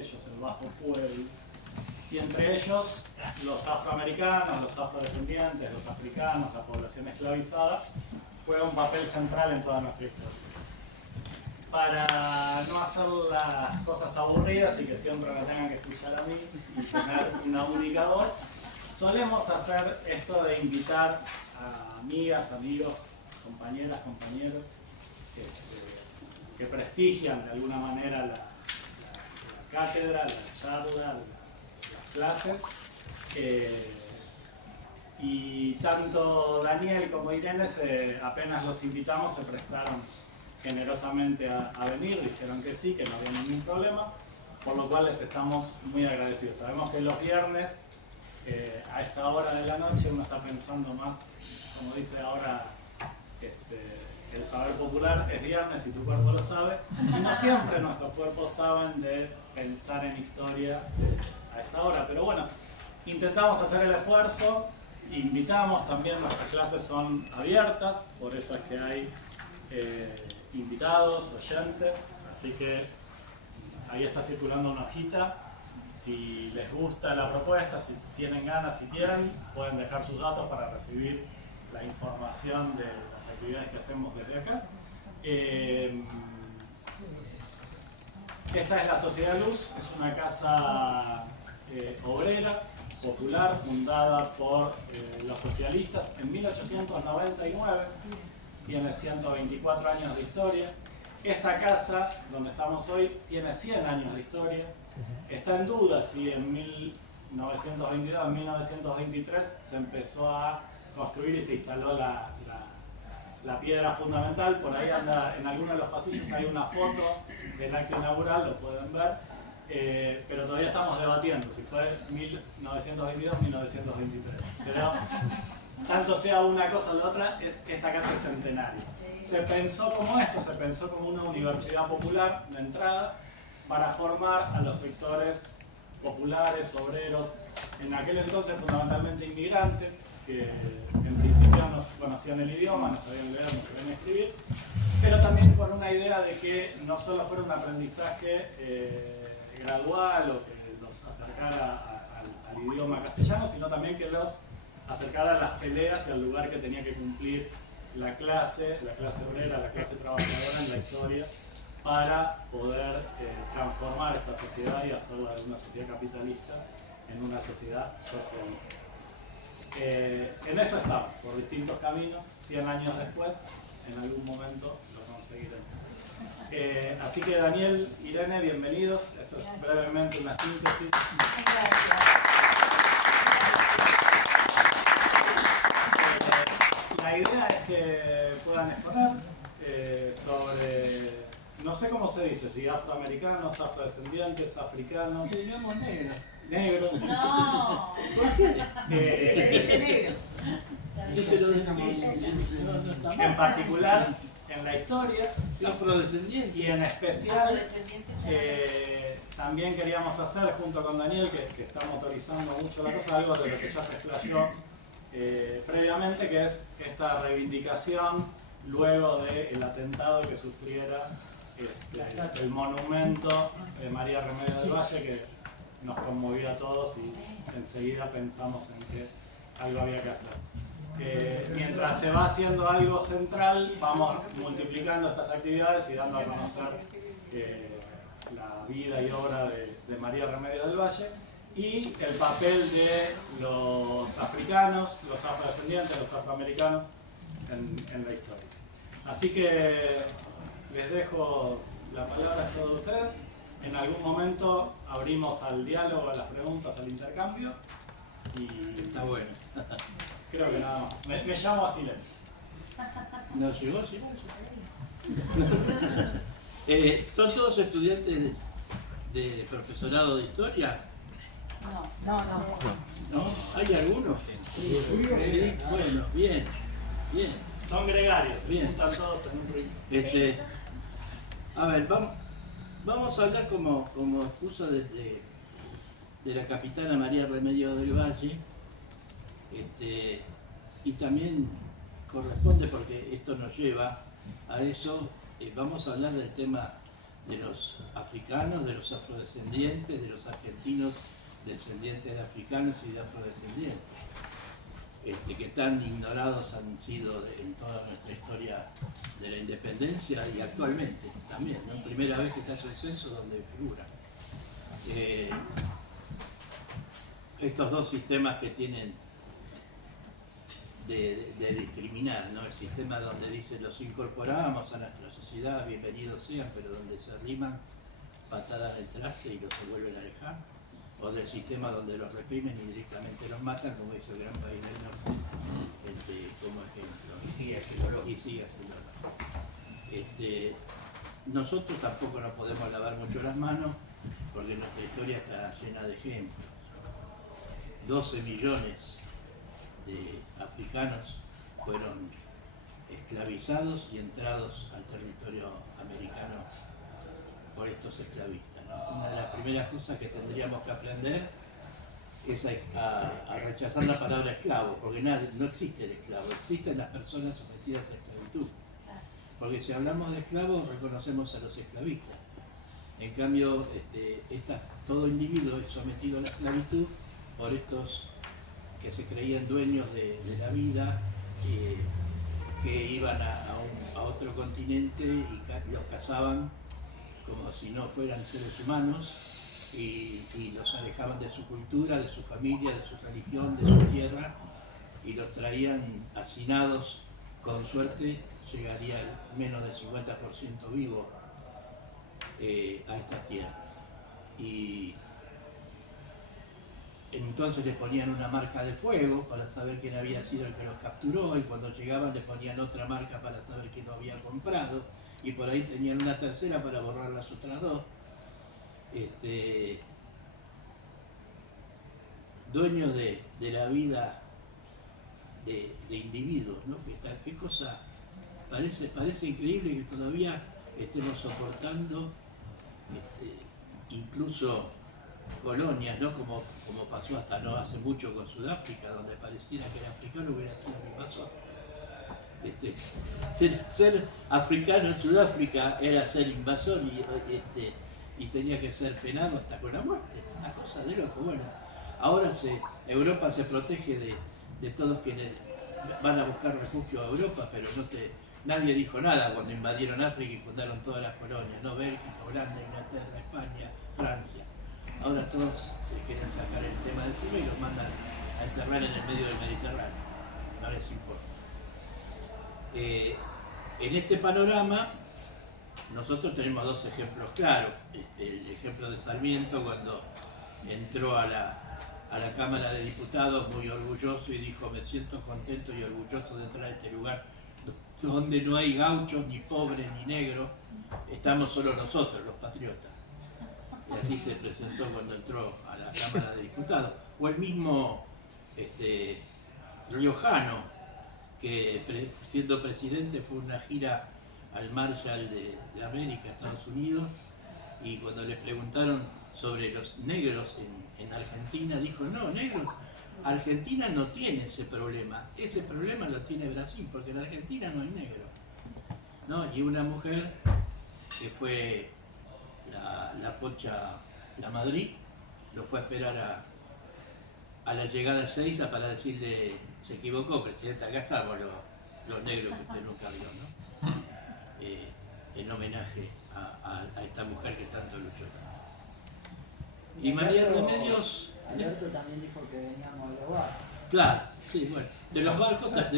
ellos el bajo pueblo, y entre ellos los afroamericanos, los afrodescendientes, los africanos, la población esclavizada, juega un papel central en toda nuestra historia. Para no hacer las cosas aburridas y que siempre me tengan que escuchar a mí y tener una única voz, solemos hacer esto de invitar a amigas, amigos, compañeras, compañeros que prestigian de alguna manera la cátedra, la charla, las clases. Y tanto Daniel como Irene, apenas los invitamos, se prestaron generosamente a venir, dijeron que sí, que no había ningún problema, por lo cual les estamos muy agradecidos. Sabemos que los viernes, a esta hora de la noche, uno está pensando más, como dice ahora el saber popular, es viernes y tu cuerpo lo sabe, y no siempre nuestros cuerpos saben de pensar en historia a esta hora, pero bueno, intentamos hacer el esfuerzo, invitamos también, nuestras clases son abiertas, por eso es que hay invitados, oyentes, así que ahí está circulando una hojita. Si les gusta la propuesta, si tienen ganas, si quieren, pueden dejar sus datos para recibir la información de las actividades que hacemos desde acá. Esta es la Sociedad Luz, es una casa obrera, popular, fundada por los socialistas en 1899. Tiene 124 años de historia. Esta casa, donde estamos hoy, tiene 100 años de historia. Está en duda si en 1922, en 1923 se empezó a construir y se instaló la piedra fundamental. Por ahí anda, en alguno de los pasillos hay una foto del acto inaugural, lo pueden ver. Pero todavía estamos debatiendo si fue 1922 o 1923. Pero tanto sea una cosa o la otra, es que esta casa es centenaria. Se pensó como esto, se pensó como una universidad popular de entrada para formar a los sectores populares, obreros, en aquel entonces fundamentalmente inmigrantes, que en principio no conocían el idioma, no sabían leer, no sabían escribir, pero también con una idea de que no solo fuera un aprendizaje gradual o que los acercara al idioma castellano, sino también que los acercar a las peleas y al lugar que tenía que cumplir la clase obrera, la clase trabajadora en la historia, para poder transformar esta sociedad y hacerla de una sociedad capitalista en una sociedad socialista. En eso estamos, por distintos caminos, 100 años después, en algún momento lo conseguiremos. Así que Daniel, Irene, bienvenidos. Esto es brevemente una síntesis. La idea es que puedan exponer sobre, no sé cómo se dice, si afroamericanos, afrodescendientes, africanos. Le llamamos negros. Negros. No. Se dice negro. En particular, en la historia, ¿sí? Afrodescendiente. Y en especial, también queríamos hacer, junto con Daniel, que está motorizando mucho la cosa, algo de lo que ya se explayó previamente, que es esta reivindicación luego del atentado que sufriera el monumento de María Remedios del Valle, que nos conmovió a todos y enseguida pensamos en que algo había que hacer. Mientras se va haciendo algo central, vamos multiplicando estas actividades y dando a conocer la vida y obra de María Remedios del Valle y el papel de los africanos, los afrodescendientes, los afroamericanos en la historia. Así que les dejo la palabra a todos ustedes. En algún momento abrimos al diálogo, a las preguntas, al intercambio. Y Está bueno. creo que nada más. Me llamo Asiles. ¿No llegó? ¿Son todos estudiantes de profesorado de historia? No. ¿No? ¿Hay algunos? Sí. Bueno, bien. Son gregarios, se Bien. juntan todos en un ring. A ver, vamos a hablar como excusa de la capitana María Remedios del Valle, y también corresponde porque esto nos lleva a eso. Vamos a hablar del tema de los africanos, de los afrodescendientes, de los argentinos descendientes de africanos y de afrodescendientes, que tan ignorados han sido en toda nuestra historia de la independencia y actualmente también, ¿no? Primera vez que se hace el censo donde figura. Estos dos sistemas que tienen de discriminar, ¿no? El sistema donde dicen los incorporamos a nuestra sociedad, bienvenidos sean, pero donde se arriman patadas del traste y los se vuelven a alejar, o del sistema donde los reprimen y directamente los matan, como hizo el gran país del norte, como ejemplo. Y sigue haciéndolo. Y sigue haciéndolo. Nosotros tampoco nos podemos lavar mucho las manos, porque nuestra historia está llena de ejemplos. 12 millones de africanos fueron esclavizados y entrados al territorio americano por estos esclavistas, ¿no? Una de las primeras cosas que tendríamos que aprender es a rechazar la palabra esclavo, porque no existe el esclavo, existen las personas sometidas a esclavitud. Porque si hablamos de esclavos, reconocemos a los esclavistas. En cambio, todo individuo es sometido a la esclavitud por estos que se creían dueños de la vida, que iban a otro continente y los cazaban como si no fueran seres humanos y los alejaban de su cultura, de su familia, de su religión, de su tierra, y los traían hacinados. Con suerte llegaría menos del 50% vivo a estas tierras. Y entonces le ponían una marca de fuego para saber quién había sido el que los capturó, y cuando llegaban le ponían otra marca para saber quién lo había comprado, y por ahí tenían una tercera para borrar las otras dos. Dueños de la vida de individuos, ¿no? ¿Qué cosa? Parece increíble que todavía estemos soportando incluso colonias, ¿no? Como pasó hasta no hace mucho con Sudáfrica, donde pareciera que el africano hubiera sido un invasor. Ser africano en Sudáfrica era ser invasor y tenía que ser penado hasta con la muerte. Una cosa de loco. Bueno, ahora Europa se protege de todos quienes van a buscar refugio a Europa, pero nadie dijo nada cuando invadieron África y fundaron todas las colonias, ¿no? Bélgica, Holanda, Inglaterra, España, Francia. Ahora todos se quieren sacar el tema de encima y los mandan a enterrar en el medio del Mediterráneo. No les importa. En este panorama nosotros tenemos dos ejemplos claros. El ejemplo de Sarmiento, cuando entró a la Cámara de Diputados muy orgulloso y dijo: me siento contento y orgulloso de entrar a este lugar donde no hay gauchos, ni pobres, ni negros, estamos solo nosotros, los patriotas. Y así se presentó cuando entró a la Cámara de Diputados. O el mismo riojano, que siendo presidente fue una gira al Marshall de América, Estados Unidos, y cuando le preguntaron sobre los negros en Argentina, dijo: no, negros, Argentina no tiene ese problema lo tiene Brasil, porque en Argentina no hay negros, ¿no? Y una mujer que fue la Pocha La Madrid, lo fue a esperar a la llegada de Seiza para decirle: se equivocó, presidenta, acá estamos los negros que usted nunca vio, ¿no? En homenaje a esta mujer que tanto luchó. Y María Remedios... Alberto también dijo que veníamos a los barcos. Claro, sí, bueno. De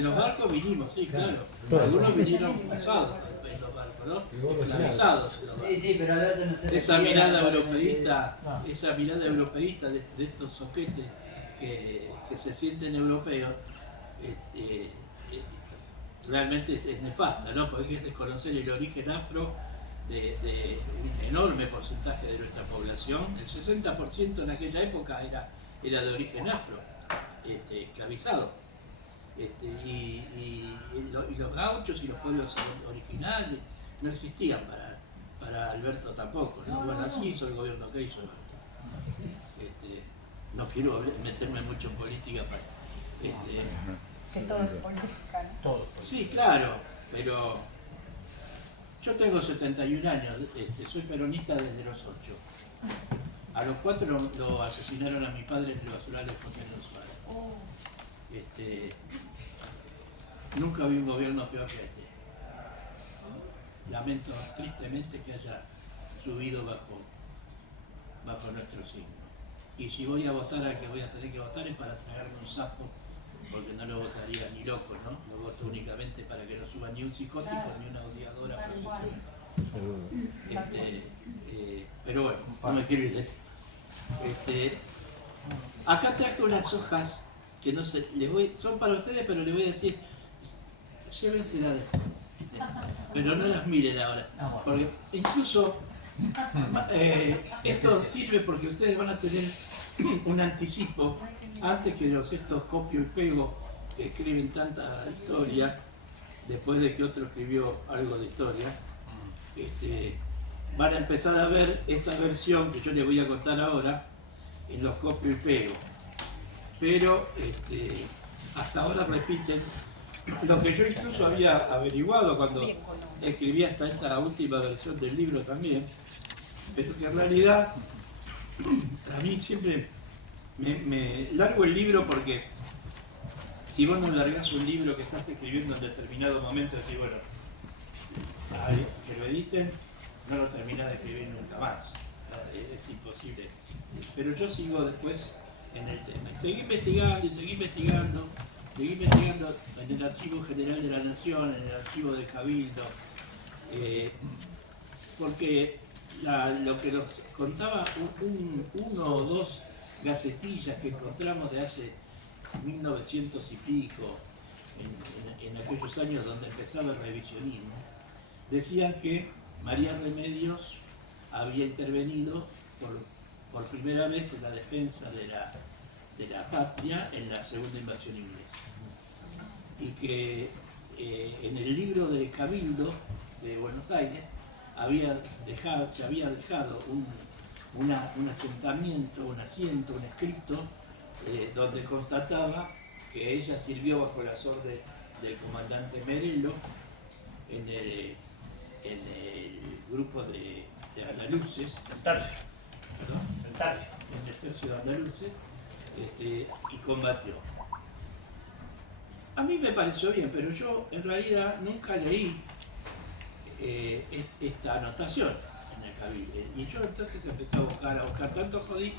los barcos vinimos, sí, claro. Algunos vinieron usados en los barcos, ¿no? Esclavizados en los barcos. Sí, pero Alberto no se Esa mirada europeísta de estos soquetes que se sienten europeos, realmente es nefasta, ¿no? Porque es desconocer el origen afro de un enorme porcentaje de nuestra población. El 60% en aquella época era de origen afro, esclavizado. Y los gauchos y los pueblos originales no existían para Alberto tampoco, ¿no? Bueno, así hizo el gobierno que hizo Alberto. No quiero meterme mucho en política para... Que todo es política, ¿no? Todos. Sí, claro, pero Yo tengo 71 años, soy peronista desde los 8. A los 4 lo asesinaron a mi padre en el basural de José León Suárez. Oh. Nunca vi un gobierno peor que este. Lamento tristemente que haya subido bajo nuestro signo. Y si voy a votar al que voy a tener que votar es para traerme un sapo, porque no lo votaría ni loco, ¿no? Lo voto únicamente para que no suba ni un psicótico ni una odiadora profesional. Pero bueno, no me quiero ir de esto. Acá traje unas hojas que no sé, son para ustedes, pero les voy a decir, llévenselas después. Pero no las miren ahora, porque incluso esto sirve porque ustedes van a tener un anticipo antes que estos copio y pego que escriben tanta historia, después de que otro escribió algo de historia. Van a empezar a ver esta versión que yo les voy a contar ahora en los copio y pego, pero hasta ahora repiten lo que yo incluso había averiguado cuando escribí hasta esta última versión del libro también, pero que en realidad a mí siempre me largo el libro, porque si vos no largás un libro que estás escribiendo en determinado momento, decís, bueno, que lo editen, no lo terminás de escribir nunca más, es imposible. Pero yo sigo después en el tema, seguí investigando y seguí investigando en el Archivo General de la Nación, en el Archivo del Cabildo, porque lo que nos contaba uno o dos gacetillas que encontramos de hace 1900 y pico, en aquellos años donde empezaba el revisionismo, decían que María Remedios había intervenido por primera vez en la defensa de la patria en la segunda invasión inglesa. Y que en el libro de Cabildo de Buenos Aires se había dejado un asentamiento, un asiento, un escrito, donde constataba que ella sirvió bajo las órdenes del comandante Merelo en el grupo de andaluces, El tercio. ¿perdón? El tercio. En el tercio de andaluces, y combatió. A mí me pareció bien, pero yo en realidad nunca leí esta anotación en el Cabildo. Y yo entonces empecé a buscar, tanto jodí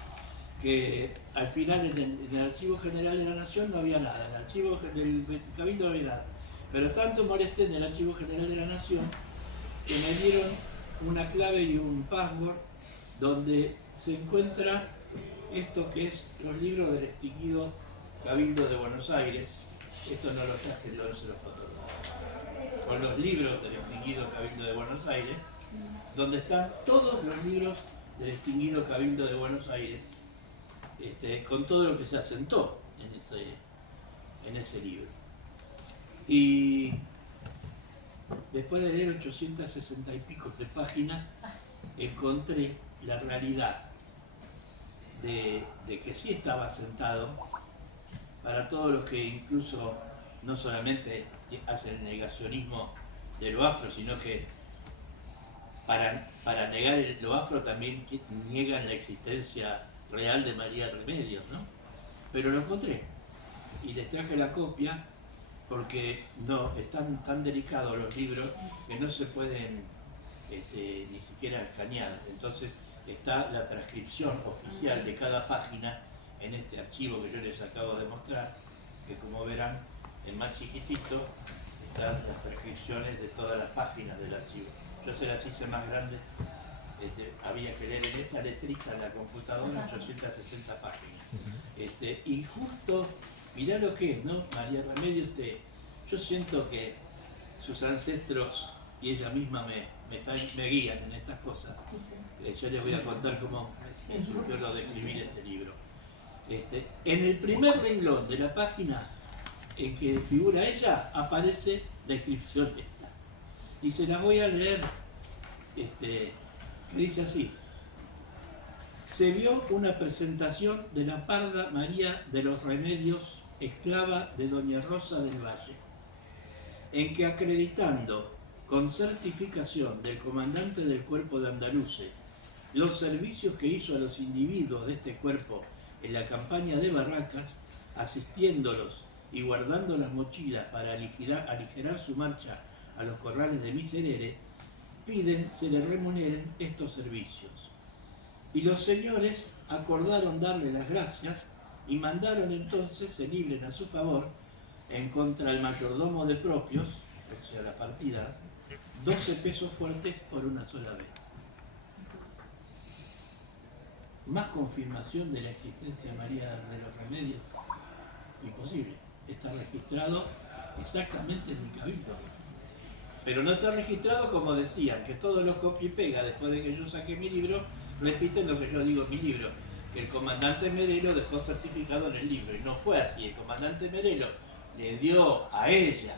que al final en el Archivo General de la Nación no había nada, en el Archivo del Cabildo no había nada. Pero tanto molesté en el Archivo General de la Nación que me dieron una clave y un password donde se encuentra esto que es los libros del extinguido Cabildo de Buenos Aires. Esto no lo traje, yo no se lo fotografié. Con los libros del extinguido Cabildo de Buenos Aires, donde están todos los libros del extinguido Cabildo de Buenos Aires, con todo lo que se asentó en ese libro. Y después de leer 860 y pico de páginas, encontré la realidad de que sí estaba asentado para todos los que incluso no solamente hacen negacionismo de lo afro, sino que para negar lo afro también niegan la existencia real de María Remedios, ¿no? Pero lo encontré y les traje la copia porque no están tan delicados los libros que no se pueden ni siquiera escanear. Entonces está la transcripción oficial de cada página en este archivo que yo les acabo de mostrar, que como verán, en más chiquitito están las transcripciones de todas las páginas del archivo. Yo se las hice más grandes, había que leer en esta letrita en la computadora 860 páginas. Y justo, mirá lo que es, ¿no? María Remedios, yo siento que sus ancestros y ella misma me guían en estas cosas. Yo les voy a contar cómo me surgió lo de escribir este libro. En el primer renglón de la página en que figura ella, aparece la inscripción esta. Y se las voy a leer, que dice así: se vio una presentación de la parda María de los Remedios, esclava de doña Rosa del Valle, en que acreditando con certificación del comandante del cuerpo de andaluces, los servicios que hizo a los individuos de este cuerpo en la campaña de Barracas, asistiéndolos y guardando las mochilas para aligerar su marcha a los corrales de Miserere, piden se les remuneren estos servicios. Y los señores acordaron darle las gracias y mandaron entonces se libren a su favor, en contra del mayordomo de propios, o sea la partida, 12 pesos fuertes por una sola vez. Más confirmación de la existencia de María de los Remedios, imposible. Está registrado exactamente en mi cabildo. Pero no está registrado como decían, que todos los copia y pega después de que yo saqué mi libro, repiten lo que yo digo en mi libro, que el comandante Merelo dejó certificado en el libro. Y no fue así. El comandante Merelo le dio a ella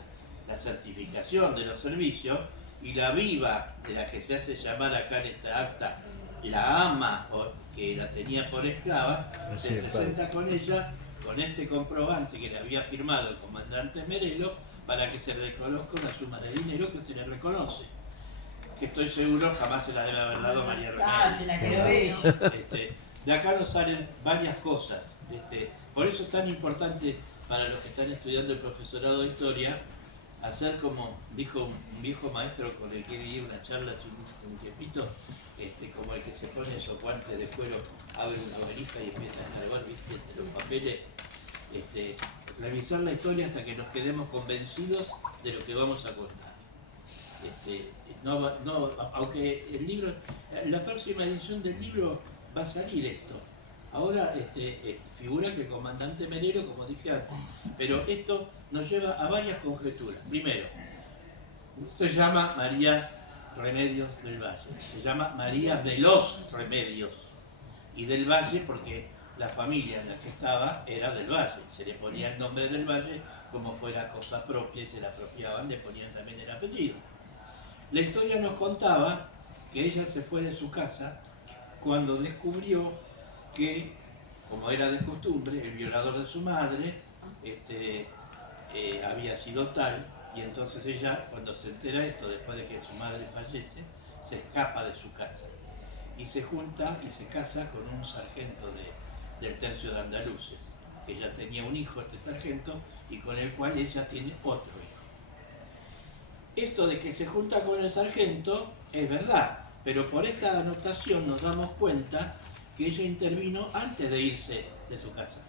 la certificación de los servicios y la viva, de la que se hace llamar acá en esta acta, la ama que la tenía por esclava, se presenta con ella, con este comprobante que le había firmado el comandante Merelo, para que se le reconozca una suma de dinero que se le reconoce. Que estoy seguro jamás se la debe haber dado María Remedios. Se la quedó ella. De acá nos salen varias cosas. Por eso es tan importante para los que están estudiando el profesorado de historia, hacer como dijo un viejo maestro con el que di una charla hace un tiempito, como el que se pone esos guantes de cuero, abre una valija y empieza a cargar, ¿viste?, entre los papeles. Revisar la historia hasta que nos quedemos convencidos de lo que vamos a contar. Aunque el libro, la próxima edición del libro va a salir esto. Ahora figura que el comandante Merelo, como dije antes, pero esto nos lleva a varias conjeturas. Primero, se llama María Remedios del Valle, se llama María de los Remedios, y del Valle porque la familia en la que estaba era del Valle, se le ponía el nombre del Valle como fuera cosa propia y se la apropiaban, le ponían también el apellido. La historia nos contaba que ella se fue de su casa cuando descubrió que, como era de costumbre, el violador de su madre había sido tal, y entonces ella, cuando se entera esto, después de que su madre fallece, se escapa de su casa y se junta y se casa con un sargento del tercio de andaluces, que ya tenía un hijo, este sargento, y con el cual ella tiene otro hijo. Esto de que se junta con el sargento es verdad, pero por esta anotación nos damos cuenta que ella intervino antes de irse de su casa.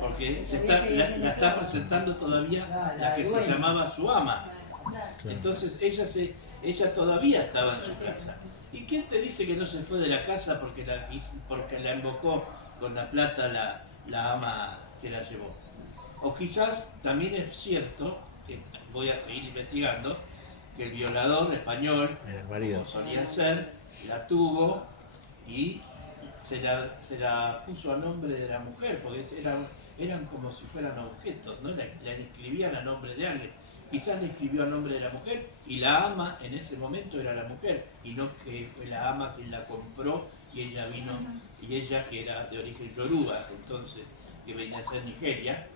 Porque la está presentando todavía la que se llamaba su ama. Entonces ella todavía estaba en su casa. ¿Y quién te dice que no se fue de la casa porque la invocó con la plata la ama que la llevó? O quizás también es cierto, que voy a seguir investigando, que el violador español, como solía ser, la tuvo y se la puso a nombre de la mujer, porque eran como si fueran objetos, ¿no? La inscribían a nombre de alguien. Quizás le escribió a nombre de la mujer y la ama en ese momento era la mujer, y no que fue la ama quien la compró y ella vino, y ella que era de origen yoruba, entonces, que venía a ser Nigeria,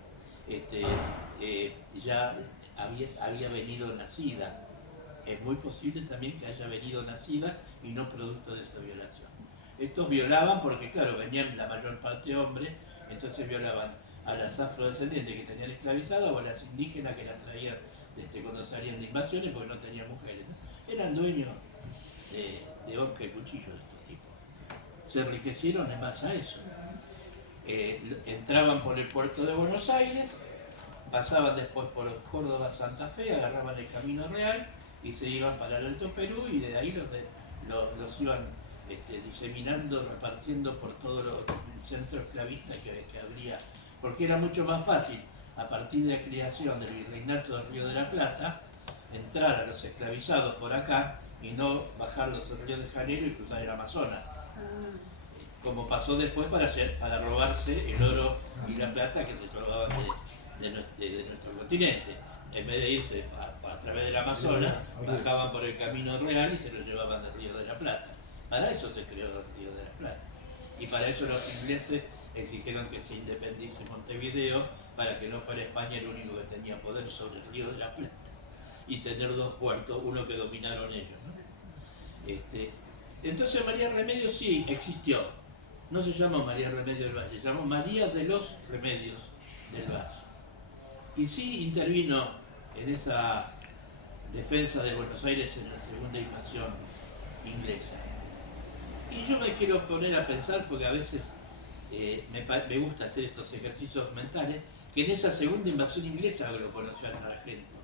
ya había venido nacida. Es muy posible también que haya venido nacida y no producto de esa violación. Estos violaban porque, claro, venían la mayor parte hombres, entonces violaban a las afrodescendientes que tenían esclavizadas o a las indígenas que las traían cuando salían de invasiones porque no tenían mujeres, ¿no? Eran dueños de horca y cuchillos estos tipos. Se enriquecieron en base a eso. Entraban por el puerto de Buenos Aires, pasaban después por Córdoba, Santa Fe, agarraban el Camino Real y se iban para el Alto Perú, y de ahí los iban diseminando, repartiendo por todo el centro esclavista que habría, porque era mucho más fácil, a partir de la creación del Virreinato del Río de la Plata, entrar a los esclavizados por acá y no bajarlos al Río de Janeiro y cruzar el Amazonas. Como pasó después para robarse el oro y la plata que se robaban de nuestro continente. En vez de irse a través del Amazonas, bajaban por el Camino Real y se lo llevaban al Río de la Plata. Para eso se creó el Río de la Plata. Y para eso los ingleses exigieron que se independice Montevideo, para que no fuera España el único que tenía poder sobre el Río de la Plata. y tener dos puertos, uno que dominaron ellos, ¿no? Entonces María Remedios sí existió. No se llama María Remedios del Valle, se llamó María de los Remedios del Valle. Y sí intervino en esa defensa de Buenos Aires en la segunda invasión inglesa. Y yo me quiero poner a pensar, porque a veces me gusta hacer estos ejercicios mentales, que en esa segunda invasión inglesa lo conoció al sargento.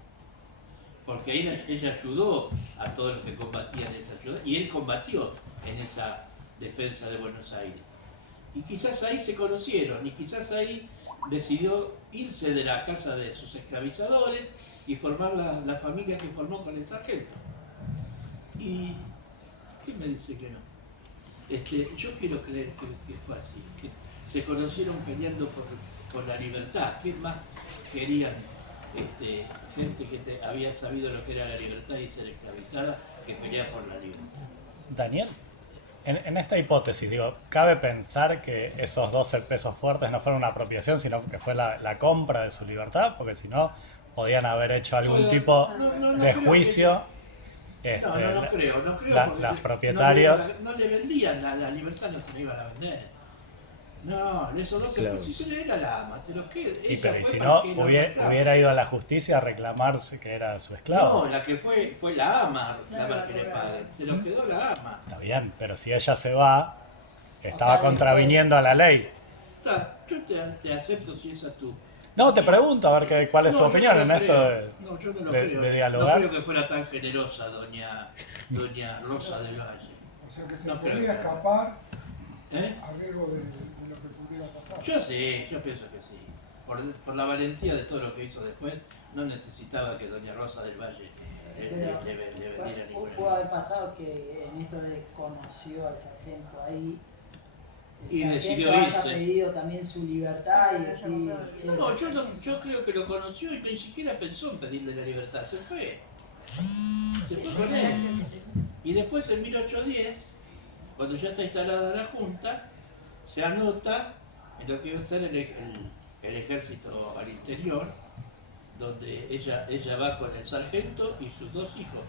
Porque ella ayudó a todos los que combatían esa ayuda, y él combatió en esa defensa de Buenos Aires. Y quizás ahí se conocieron, y quizás ahí decidió irse de la casa de sus esclavizadores y formar la familia que formó con el sargento. ¿Y quién me dice que no? Yo quiero creer que fue así, que se conocieron peleando por la libertad. ¿Qué más querían gente que había sabido lo que era la libertad y ser esclavizada que pelear por la libertad? Daniel, en esta hipótesis, digo, ¿cabe pensar que esos 12 pesos fuertes no fueron una apropiación, sino que fue la compra de su libertad? Porque si no, podían haber hecho algún tipo de juicio. No creo. Las propietarios. No le vendían la libertad, no se la iban a vender. No, esos 12 Claro. si eso era la ama, se los queda. Y si no, hubiera ido a la justicia a reclamarse que era su esclavo. No, la que fue la ama a reclamar que le paguen. Se los quedó la ama. Está bien, pero si ella se va, estaba después- contraviniendo a la ley. Yo te acepto si esa es tu. No, te pregunto a ver cuál es tu No, yo opinión no en lo esto creo. No, yo no lo creo. de dialogar. No creo que fuera tan generosa doña Rosa del Valle. O sea que se No creo. podía escapar ¿Eh? a riesgo de lo que pudiera pasar. Yo pienso que sí. Por la valentía de todo lo que hizo después, no necesitaba que doña Rosa del Valle le vendiera ninguna. Pudo haber pasado que en esto de conoció al sargento ahí, el Y sargento decidió haya irse. pedido también su libertad y decir, che, No, yo creo que lo conoció y ni siquiera pensó en pedirle la libertad, se fue. Se fue con él. Y después en 1810, cuando ya está instalada la Junta, se anota en lo que iba a ser el ejército al interior, donde ella va con el sargento y sus dos hijos.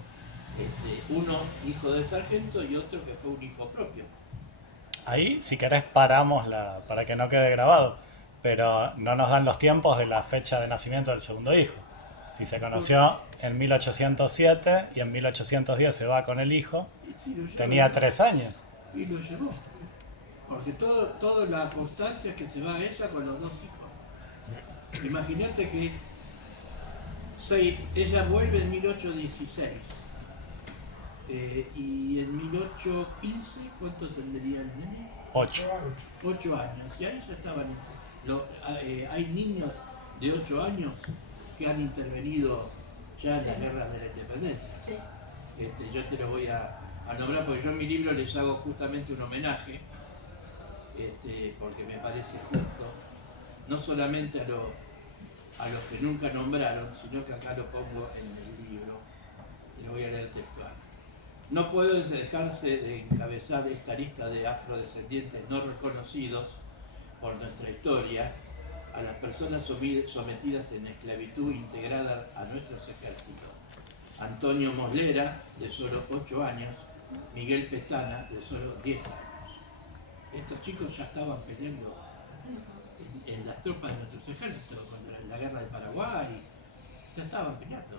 Uno hijo del sargento y otro que fue un hijo propio. Ahí, si querés, paramos para que no quede grabado, pero no nos dan los tiempos de la fecha de nacimiento del segundo hijo. Si se conoció en 1807 y en 1810 se va con el hijo, Y sí, lo llevó. tenía 3 años. Y lo llevó. Porque toda la constancia es que se va ella con los dos hijos. Imagínate que ella vuelve en 1816. Y en 1815, ¿cuánto tendría el nene? 8. 8 años. Y ahí ya estaban. Hay niños de 8 años que han intervenido ya en las guerras de la independencia. Sí. Yo te lo voy a nombrar porque yo en mi libro les hago justamente un homenaje, porque me parece justo, no solamente a los que nunca nombraron, sino que acá lo pongo en el libro, te lo voy a leer textual. No puedo dejarse de encabezar esta lista de afrodescendientes no reconocidos por nuestra historia, a las personas sometidas en esclavitud integrada a nuestros ejércitos. Antonio Moslera, de solo 8 años, Miguel Pestana, de solo 10 años. Estos chicos ya estaban peleando en las tropas de nuestros ejércitos, contra la guerra del Paraguay, ya estaban peleando.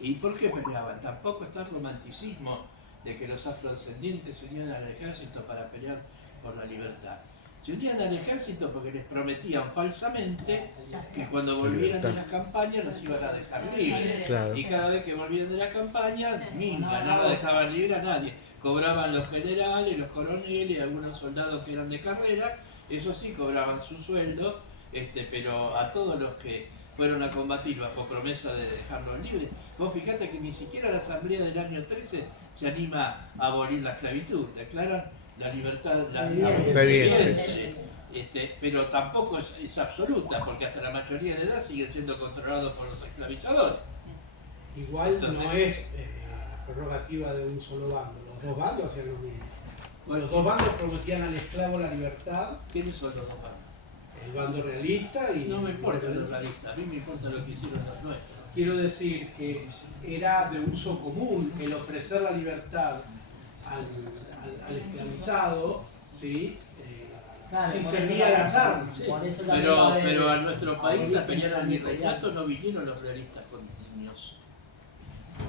¿Y por qué peleaban? Tampoco está el romanticismo de que los afrodescendientes se unían al ejército para pelear por la libertad. Se unían al ejército porque les prometían falsamente que cuando volvieran de la campaña los iban a dejar libres. Claro. Y cada vez que volvían de la campaña, minga, no lo dejaban libre a nadie. Cobraban los generales, los coroneles y algunos soldados que eran de carrera, eso sí cobraban su sueldo, pero a todos los que fueron a combatir bajo promesa de dejarlos libres. Vos fijate que ni siquiera la asamblea del año 13 se anima a abolir la esclavitud, declaran la libertad, Está bien. pero tampoco es absoluta, porque hasta la mayoría de edad siguen siendo controlados por los esclavizadores. Igual Entonces- no es prerrogativa de un solo bando, los dos bandos hacían lo mismo. Bueno, Los dos bandos prometían al esclavo la libertad, ¿quiénes son los dos bandos? el bando realista y No me importa los realistas, a mí me importa lo que hicieron los nuestros. quiero decir que era de uso común el ofrecer la libertad al esclavizado, ¿sí? Claro, Si por servía eso las armas. Sí, Por eso también pero, va a haber- pero a nuestro país a pelear al Origen virreinato no vinieron los realistas con niños.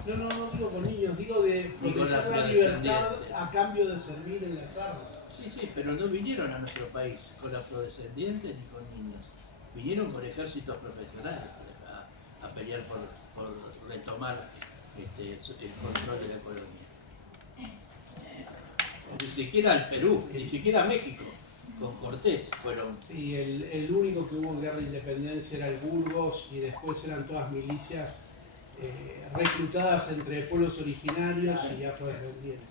No digo con niños, digo de Ni con proteger la la libertad afrodescendiente. a cambio de servir en las armas. Sí, pero no vinieron a nuestro país con afrodescendientes ni con niños. Vinieron con ejércitos profesionales a pelear por retomar el control de la colonia. Ni siquiera al Perú, ni siquiera a México, con Cortés fueron. Sí, el único que hubo en guerra de independencia era el Burgos y después eran todas milicias reclutadas entre pueblos originarios y afrodescendientes.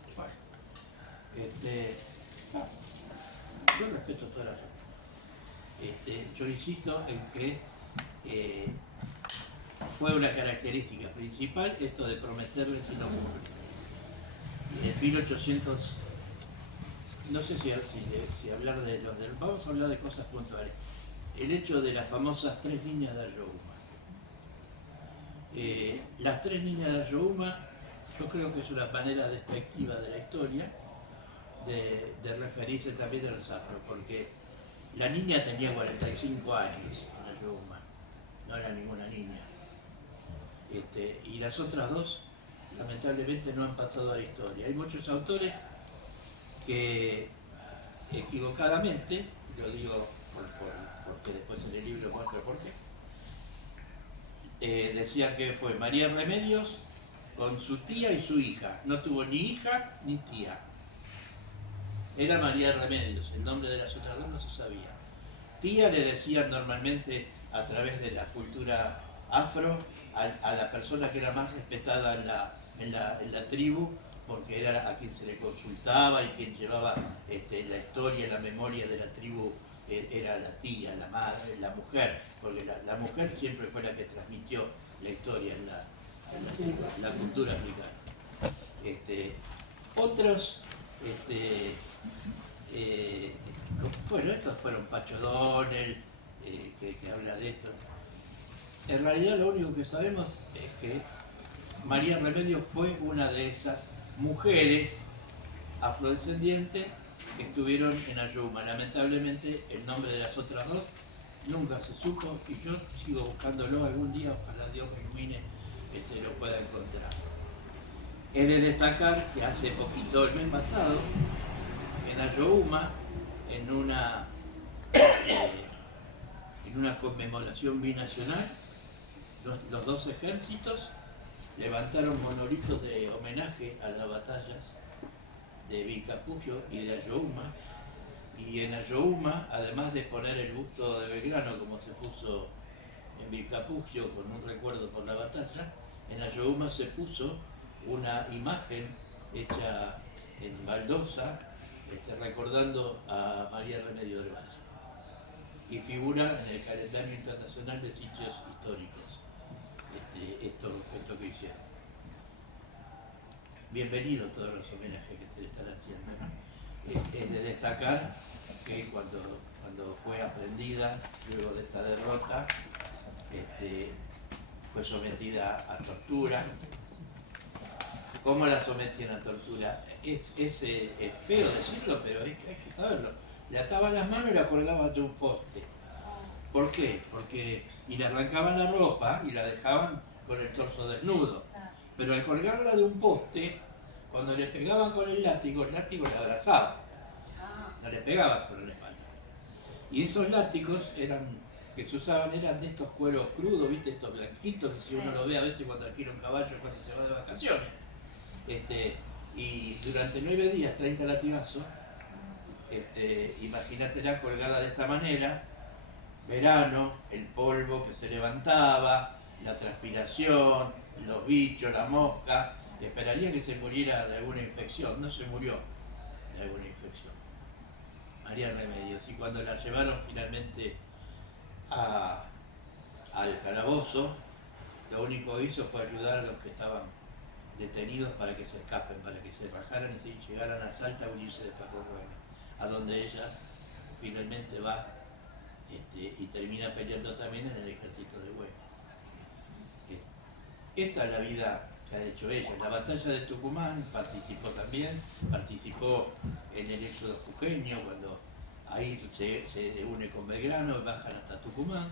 Yo respeto todas las opiniones. Yo insisto en que fue una característica principal esto de prometerle y no cumplir. En 1800, no sé si hablar de los del. Vamos a hablar de cosas puntuales. El hecho de las famosas 3 líneas de Ayohuma. Las 3 líneas de Ayohuma, yo creo que es una manera despectiva de la historia de referirse también a los afros, porque la niña tenía 45 años en Ayohuma, no era ninguna niña. Y las otras 2, lamentablemente, no han pasado a la historia. Hay muchos autores que, equivocadamente, lo digo porque después en el libro muestro por qué, decían que fue María Remedios con su tía y su hija. No tuvo ni hija ni tía. Era María Remedios, el nombre de las otras 2 no se sabía. Tía le decían normalmente a través de la cultura afro a la persona que era más respetada en la tribu, porque era a quien se le consultaba y quien llevaba la historia, la memoria de la tribu, era la tía, la madre, la mujer, porque la mujer siempre fue la que transmitió la historia en la cultura africana. Otros, bueno, estos fueron Pacho Donel, que habla de esto. En realidad lo único que sabemos es que María Remedio fue una de esas mujeres afrodescendientes que estuvieron en Ayohuma. Lamentablemente el nombre de las otras 2 nunca se supo y yo sigo buscándolo algún día, ojalá Dios me ilumine, lo pueda encontrar. He de destacar que hace poquito, el mes pasado, en Ayohuma, en una conmemoración binacional, los 2 ejércitos levantaron monolitos de homenaje a las batallas de Vilcapugio y de Ayohuma, y en Ayohuma, además de poner el busto de Belgrano como se puso en Vilcapugio con un recuerdo por la batalla, en Ayohuma se puso una imagen hecha en baldosa recordando a María Remedio del Valle, y figura en el calendario internacional de sitios históricos esto que hicieron. Bienvenidos todos los homenajes que se le están haciendo, ¿no? Es de destacar que cuando fue aprendida luego de esta derrota, fue sometida a tortura. ¿Cómo la sometían a tortura? Es feo decirlo, pero hay que saberlo. Le ataban las manos y la colgaban de un poste. ¿Por qué? Y le arrancaban la ropa y la dejaban con el torso desnudo. Pero al colgarla de un poste, cuando le pegaban con el látigo la abrazaba. No le pegaba solo en la espalda. Y esos látigos que se usaban eran de estos cueros crudos, ¿viste? Estos blanquitos que si uno lo ve a veces cuando alquila un caballo cuando se va de vacaciones. Y durante 9 días, 30 latigazos, imagínatela colgada de esta manera, verano, el polvo que se levantaba, la transpiración, los bichos, la mosca, esperaría que se muriera de alguna infección, no se murió de alguna infección. María Remedios, y cuando la llevaron finalmente al calabozo, lo único que hizo fue ayudar a los que estaban detenidos para que se escapen, para que se rajaran y llegaran a Salta a unirse de Paco Rueda, a donde ella finalmente va y termina peleando también en el ejército de Güemes. esta es la vida que ha hecho ella. En la batalla de Tucumán participó también, participó en el éxodo jujeño, cuando ahí se une con Belgrano y bajan hasta Tucumán.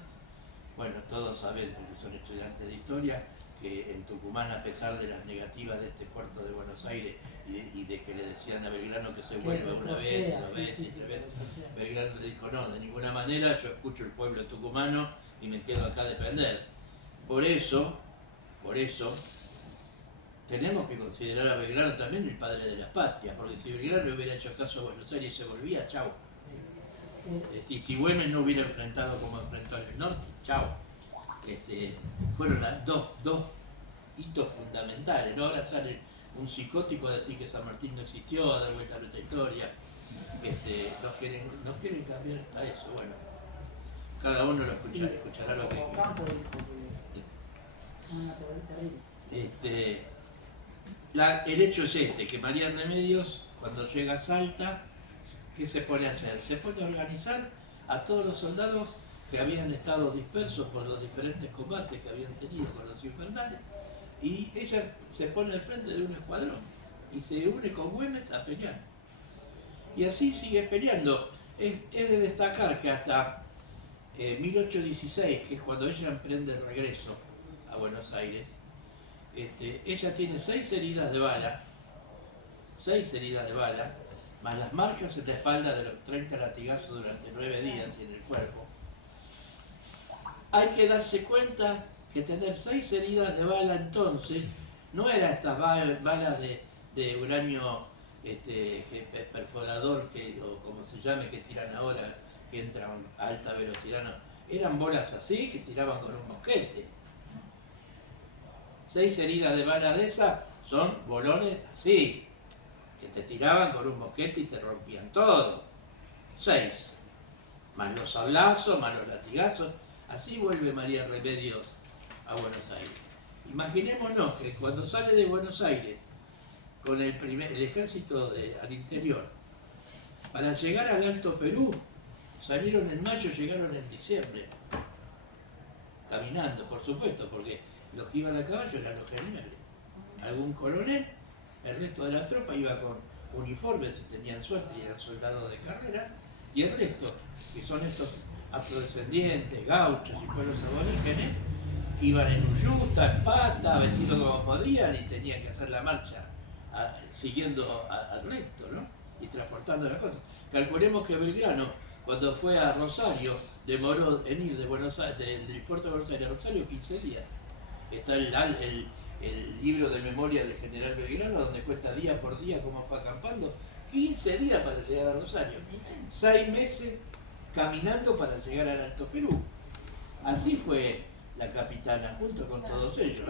Bueno, todos saben, porque son estudiantes de historia, que en Tucumán, a pesar de las negativas de este puerto de Buenos Aires y de que le decían a Belgrano que se vuelva una vez, otra vez y otra vez, Belgrano le dijo, no, de ninguna manera, yo escucho el pueblo tucumano y me quedo acá a defender. Por eso, tenemos que considerar a Belgrano también el padre de la patria, porque si Belgrano le hubiera hecho caso a Buenos Aires y se volvía, chau. Y si Güemes no hubiera enfrentado como enfrentó en el norte, chau. Fueron las dos hitos fundamentales, ¿no? Ahora sale un psicótico a decir que San Martín no existió, a dar vuelta a nuestra historia. Nos quieren cambiar hasta eso. Bueno, cada uno lo escuchará lo que Como quiera. Campo dijo que una terrible. El hecho es que María Remedios, cuando llega a Salta, ¿qué se pone a hacer? Se pone a organizar a todos los soldados que habían estado dispersos por los diferentes combates que habían tenido con los infernales, y ella se pone al frente de un escuadrón y se une con Güemes a pelear. Y así sigue peleando. Es de destacar que hasta 1816, que es cuando ella emprende el regreso a Buenos Aires, ella tiene 6 heridas de bala, más las marcas en la espalda de los 30 latigazos durante 9 días y en el cuerpo. Hay que darse cuenta que tener 6 heridas de bala entonces no era estas balas de uranio perforador, o como se llame, que tiran ahora, que entran a alta velocidad, no. Eran bolas así que tiraban con un mosquete. 6 heridas de bala de esas son bolones así, que te tiraban con un mosquete y te rompían todo. 6. Más los sablazos, más los latigazos. Así vuelve María Remedios a Buenos Aires. Imaginémonos que cuando sale de Buenos Aires con el ejército al interior, para llegar al Alto Perú, salieron en mayo, llegaron en diciembre, caminando, por supuesto, porque los que iban a caballo eran los generales. Algún coronel, el resto de la tropa iba con uniformes si tenían suerte y eran soldados de carrera, y el resto, que son estos afrodescendientes, gauchos y pueblos aborígenes, iban en uyuta, en pata, vestidos como podían y tenían que hacer la marcha siguiendo al resto, ¿no? Y transportando las cosas. Calculemos que Belgrano, cuando fue a Rosario, demoró en ir de Buenos Aires, del puerto de Buenos Aires a Rosario 15 días. Está el libro de memoria del general Belgrano, donde cuesta día por día cómo fue acampando. 15 días para llegar a Rosario. 6 meses caminando para llegar al Alto Perú. Así fue la capitana, junto con todos ellos.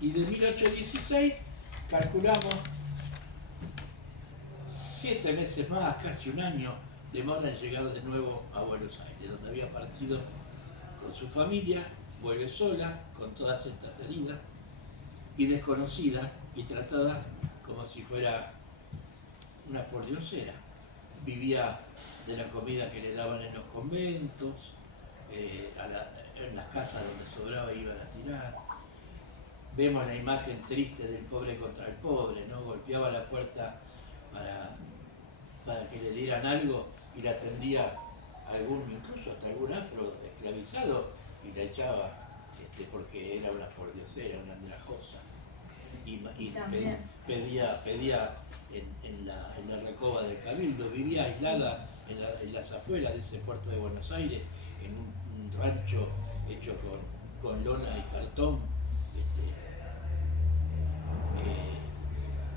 Y de 1816 calculamos 7 meses más, casi un año, demora en llegar de nuevo a Buenos Aires, donde había partido con su familia, vuelve sola, con todas estas heridas, y desconocida, y tratada como si fuera una pordiosera. Vivía de la comida que le daban en los conventos, en las casas donde sobraba iban a tirar. Vemos la imagen triste del pobre contra el pobre, ¿no? Golpeaba la puerta para que le dieran algo y la atendía incluso hasta algún afro esclavizado, y la echaba porque era una pordiosera, una andrajosa. Y pedía en la recoba del Cabildo, vivía aislada en las afueras de ese puerto de Buenos Aires, en un rancho hecho con lona y cartón.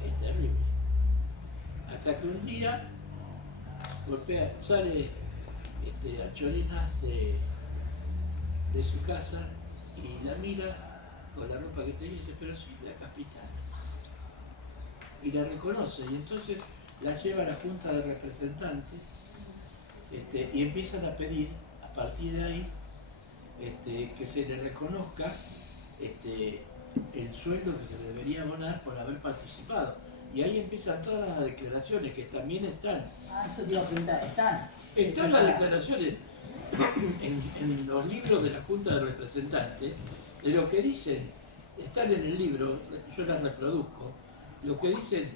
Es terrible. Hasta que un día sale a Chorena de su casa y la mira con la ropa que tenía y dice, pero soy la capitana. Y la reconoce, y entonces la lleva a la Junta de Representantes y empiezan a pedir, a partir de ahí, que se le reconozca el sueldo que se le debería abonar por haber participado. Y ahí empiezan todas las declaraciones que también están. Eso te iba a preguntar, ¿están? Están las declaraciones en los libros de la Junta de Representantes de lo que dicen están en el libro, yo las reproduzco, lo que dicen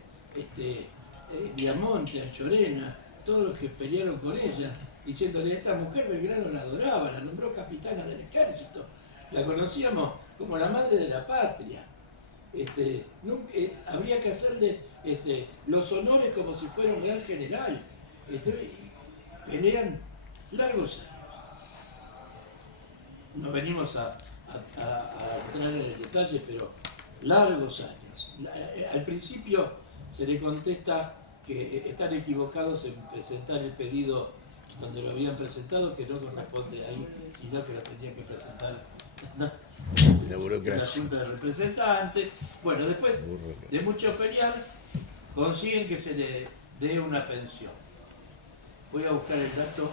Diamonte, Anchorena, todos los que pelearon con ella, diciéndole, esta mujer Belgrano la adoraba, la nombró capitana del ejército, la conocíamos como la madre de la patria. Habría que hacerle los honores como si fuera un gran general. Pelean largos años. No venimos a entrar en el detalle, pero largos años. Al principio se le contesta que están equivocados en presentar el pedido donde lo habían presentado, que no corresponde ahí, sino que lo tendrían que presentar en la Junta de Representantes. Bueno, después de mucho pelear, consiguen que se le dé una pensión. Voy a buscar el dato,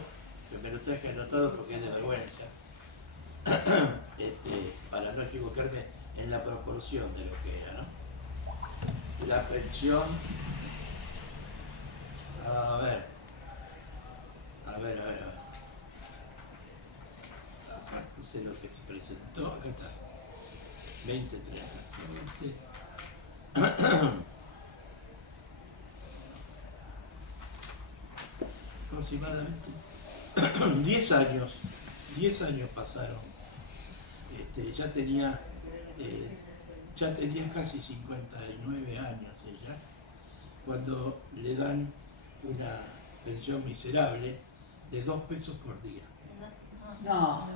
que me lo traje anotado porque es de vergüenza, para no equivocarme en la proporción de lo que era, ¿no? La pensión, a ver. Acá puse lo que se presentó, acá está. 23. Aproximadamente 10 años pasaron. Ya tenía casi 59 años ella, cuando le dan una pensión miserable de 2 pesos por día. No.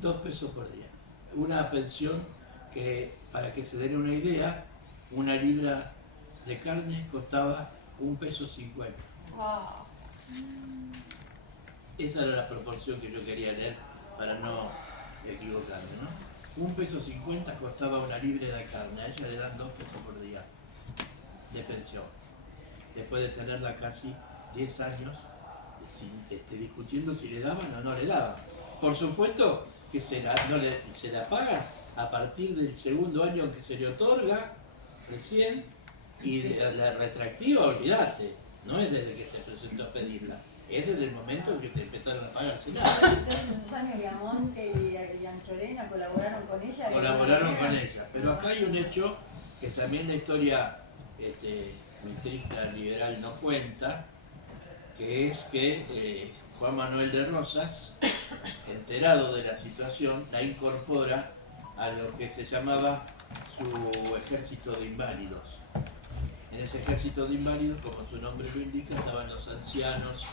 2 pesos por día. Una pensión que, para que se den una idea, una libra de carne costaba 1,50 pesos. Wow. Esa era la proporción que yo quería leer para no equivocarme, ¿no? 1,50 pesos costaba una libra de carne, a ella le dan 2 pesos por día de pensión. Después de tenerla casi 10 años discutiendo si le daban o no le daban. Por supuesto que se la pagan a partir del segundo año en que se le otorga, recién, y la retractiva, olvídate, no es desde que se presentó a pedirla, es desde el momento en que se empezaron a pagar. Entonces Susana Diamonte y Anchorena colaboraron con ella. Colaboraron con ella, pero acá hay un hecho que también la historia mitrista liberal no cuenta, que es que Juan Manuel de Rosas, enterado de la situación, la incorpora a lo que se llamaba su ejército de inválidos. En ese ejército de inválidos, como su nombre lo indica, estaban los ancianos,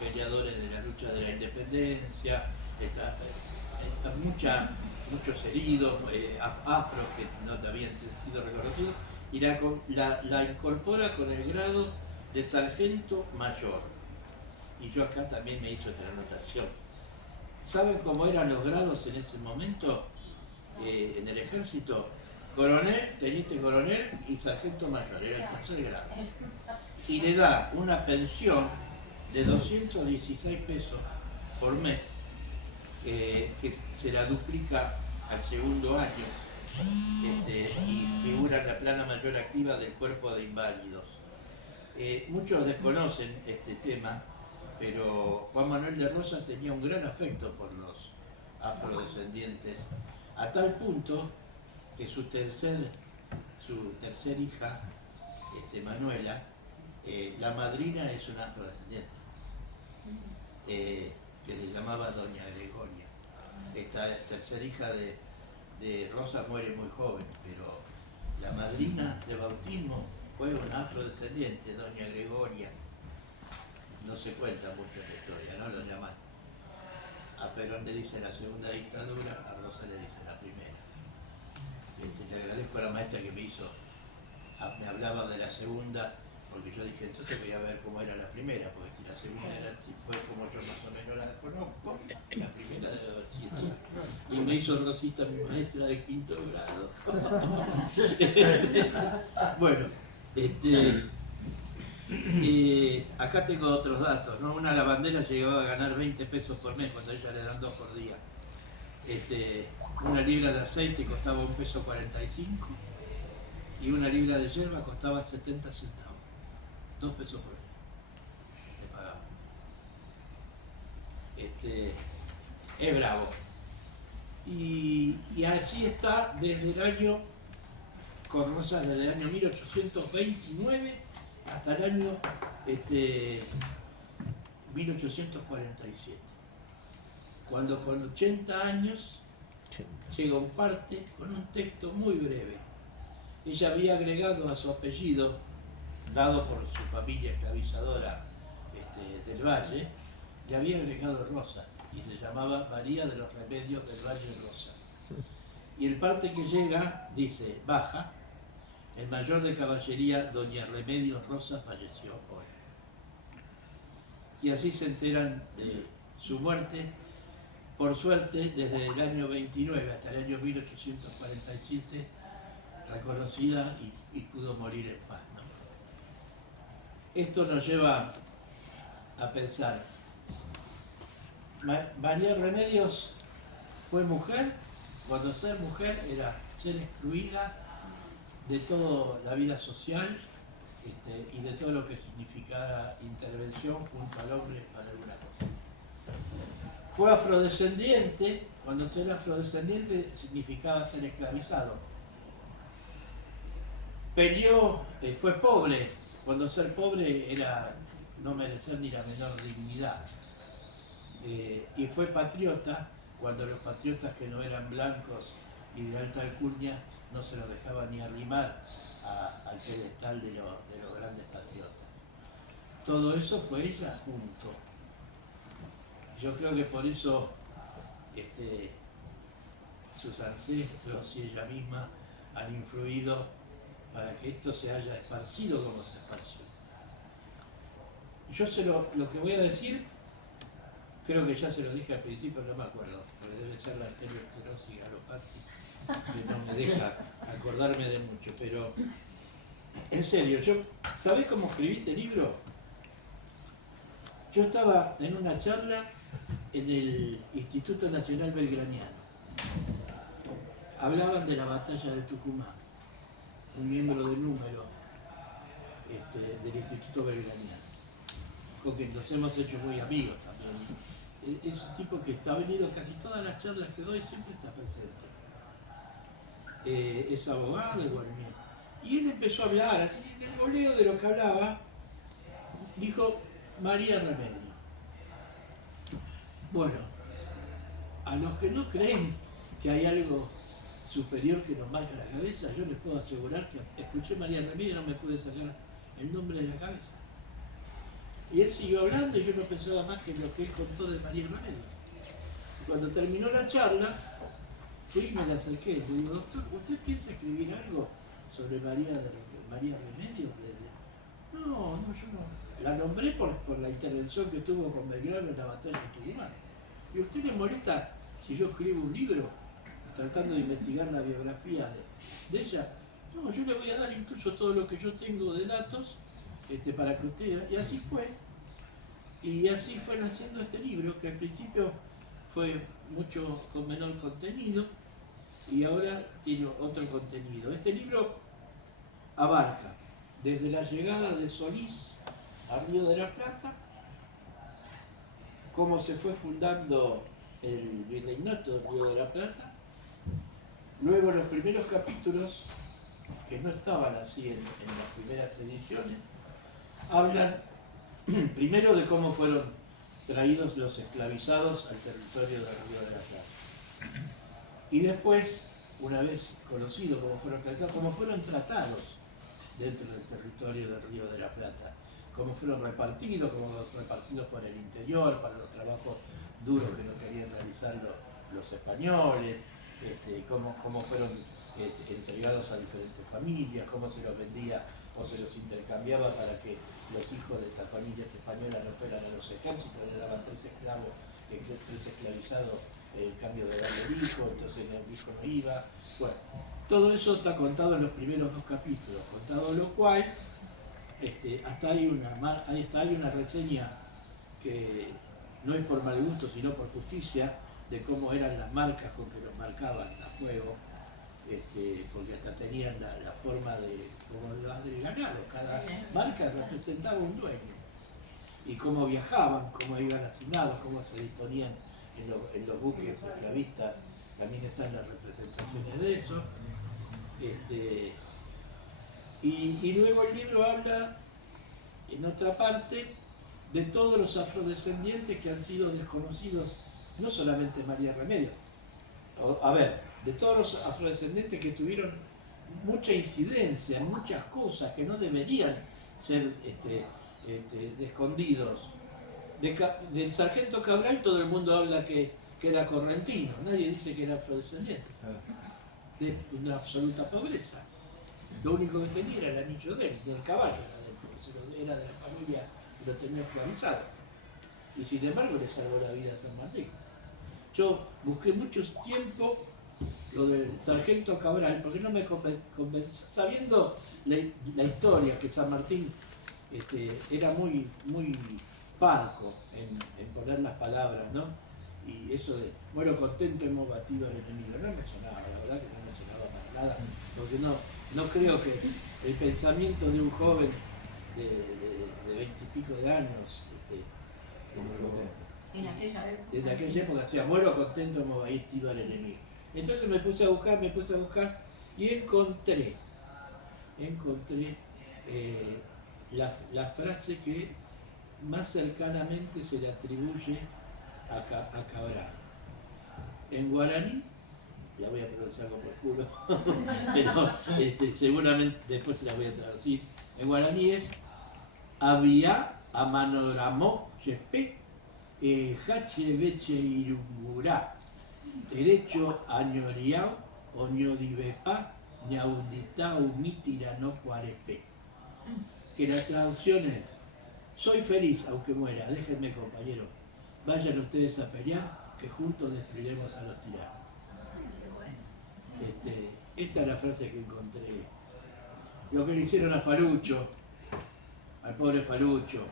peleadores de la lucha de la independencia, muchos heridos, afros que no habían sido reconocidos, y la incorpora con el grado de sargento mayor. Y yo acá también me hizo otra anotación. ¿Saben cómo eran los grados en ese momento en el ejército? Coronel, teniente coronel y sargento mayor, era el tercer grado. Y le da una pensión de 216 pesos por mes, que se la duplica al segundo año, y figura en la plana mayor activa del cuerpo de inválidos. Muchos desconocen este tema, pero Juan Manuel de Rosas tenía un gran afecto por los afrodescendientes, a tal punto que su tercer hija, Manuela, la madrina es una afrodescendiente, que se llamaba Doña Gregoria. Esta tercera hija de Rosa muere muy joven, pero la madrina de bautismo fue una afrodescendiente, Doña Gregoria. No se cuenta mucho en la historia, ¿no? Lo llaman. A Perón le dicen la segunda dictadura, a Rosa le dicen la primera. Le agradezco a la maestra que me hablaba de la segunda, porque yo dije, entonces voy a ver cómo era la primera, porque si la segunda fue como yo más o menos la conozco, la primera debe haber sido. Y me hizo Rosita mi maestra de 5º grado. Bueno, acá tengo otros datos, ¿no? Una lavandera llegaba a ganar 20 pesos por mes cuando a ella le dan 2 por día. Una libra de aceite costaba 1,45 pesos y una libra de yerba costaba 70 centavos. 2 pesos por día. Le pagaban. Es bravo. Y así está desde el año con Rosas desde el año 1829 hasta el año 1847, cuando con 80 años llega un parte con un texto muy breve. Ella había agregado a su apellido, dado por su familia esclavizadora del Valle, le había agregado Rosa y se llamaba María de los Remedios del Valle Rosa. Y el parte que llega dice: baja, el mayor de caballería doña Remedios Rosa falleció hoy. Y así se enteran de su muerte. Por suerte, desde el año 29 hasta el año 1847, reconocida y pudo morir en paz, ¿no? Esto nos lleva a pensar, María Remedios fue mujer cuando ser mujer era ser excluida de toda la vida social y de todo lo que significaba intervención junto al hombre para alguna cosa. Fue afrodescendiente cuando ser afrodescendiente significaba ser esclavizado. Peleó, fue pobre cuando ser pobre era no merecer ni la menor dignidad. Y fue patriota cuando los patriotas que no eran blancos y de alta alcurnia no se los dejaban ni arrimar al pedestal de los grandes patriotas. Todo eso fue ella junto. Yo creo que por eso sus ancestros y ella misma han influido para que esto se haya esparcido como se esparció. Yo lo que voy a decir, creo que ya se lo dije al principio, no me acuerdo, porque debe ser la arteriosclerosis galopática, que no me deja acordarme de mucho, pero en serio, ¿sabés cómo escribí este libro? Yo estaba en una charla en el Instituto Nacional Belgraniano. Hablaban de la batalla de Tucumán, un miembro de número del Instituto Belgraniano, con quien nos hemos hecho muy amigos también. Es un tipo que ha venido casi todas las charlas que doy, siempre está presente. Es abogado y bueno, y él empezó a hablar, así que el boleo de lo que hablaba, dijo María Remedio. Bueno, a los que no creen que hay algo superior que nos marca la cabeza, yo les puedo asegurar que escuché María Remedio y no me pude sacar el nombre de la cabeza. Y él siguió hablando y yo no pensaba más que lo que él contó de María Remedio. Cuando terminó la charla, fui y me la acerqué. Le digo: doctor, ¿usted piensa escribir algo sobre María Remedio? No, yo no. La nombré por la intervención que tuvo con Belgrano en la batalla de Tucumán. ¿Y a usted le molesta si yo escribo un libro tratando de investigar la biografía de ella? No, yo le voy a dar incluso todo lo que yo tengo de datos para que usted... Y así fue. Y así fue naciendo este libro, que al principio fue mucho con menor contenido y ahora tiene otro contenido. Este libro abarca desde la llegada de Solís al Río de la Plata, cómo se fue fundando el virreinato del Río de la Plata. Luego los primeros capítulos, que no estaban así en las primeras ediciones, hablan primero de cómo fueron traídos los esclavizados al territorio del Río de la Plata. Y después, una vez conocido cómo fueron esclavizados, cómo fueron tratados dentro del territorio del Río de la Plata, cómo fueron repartidos por el interior, para los trabajos duros que no querían realizar los españoles, cómo fueron entregados a diferentes familias, cómo se los vendía o se los intercambiaba para que los hijos de estas familias españolas no fueran a los ejércitos, le daban 3 esclavizados en cambio de darle el hijo, entonces el hijo no iba. Bueno, todo eso está contado en los primeros 2 capítulos, contado lo cual hasta hay una reseña que no es por mal gusto sino por justicia de cómo eran las marcas con que los marcaban a fuego, porque hasta tenían la forma como las del ganado, cada marca representaba un dueño, y cómo viajaban, cómo iban asignados, cómo se disponían en los buques esclavistas, también están las representaciones de eso. Y luego el libro habla, en otra parte, de todos los afrodescendientes que han sido desconocidos, no solamente María Remedio, a ver, de todos los afrodescendientes que tuvieron mucha incidencia en muchas cosas que no deberían ser de escondidos. Del sargento Cabral todo el mundo habla que era correntino, nadie dice que era afrodescendiente, de una absoluta pobreza. Lo único que tenía era el anillo del caballo, era de la familia que lo tenía esclavizado. Y sin embargo le salvó la vida a San Martín. Yo busqué mucho tiempo lo del sargento Cabral, porque no me convenció, sabiendo la historia, que San Martín era muy parco en poner las palabras, ¿no? Y eso de, bueno, contento hemos batido al enemigo, no me sonaba, la verdad que no me sonaba para nada, porque no creo que el pensamiento de un joven de 20 y pico de años, En aquella época. desde aquella época decía, bueno, contento hemos batido al enemigo. Entonces me puse a buscar y encontré la frase que más cercanamente se le atribuye a Cabral. En guaraní, la voy a pronunciar como el culo, pero seguramente después se la voy a traducir. En guaraní es Abia Amanoramo Yepe Hache Beche Irungurá Derecho Añoriao Oñodibepa Ñaundita Umitira no Cuarepe. Que la traducción es: soy feliz aunque muera, déjenme compañero, vayan ustedes a pelear que juntos destruiremos a los tiranos. Esta es la frase que encontré. Lo que le hicieron a Falucho, al pobre Falucho,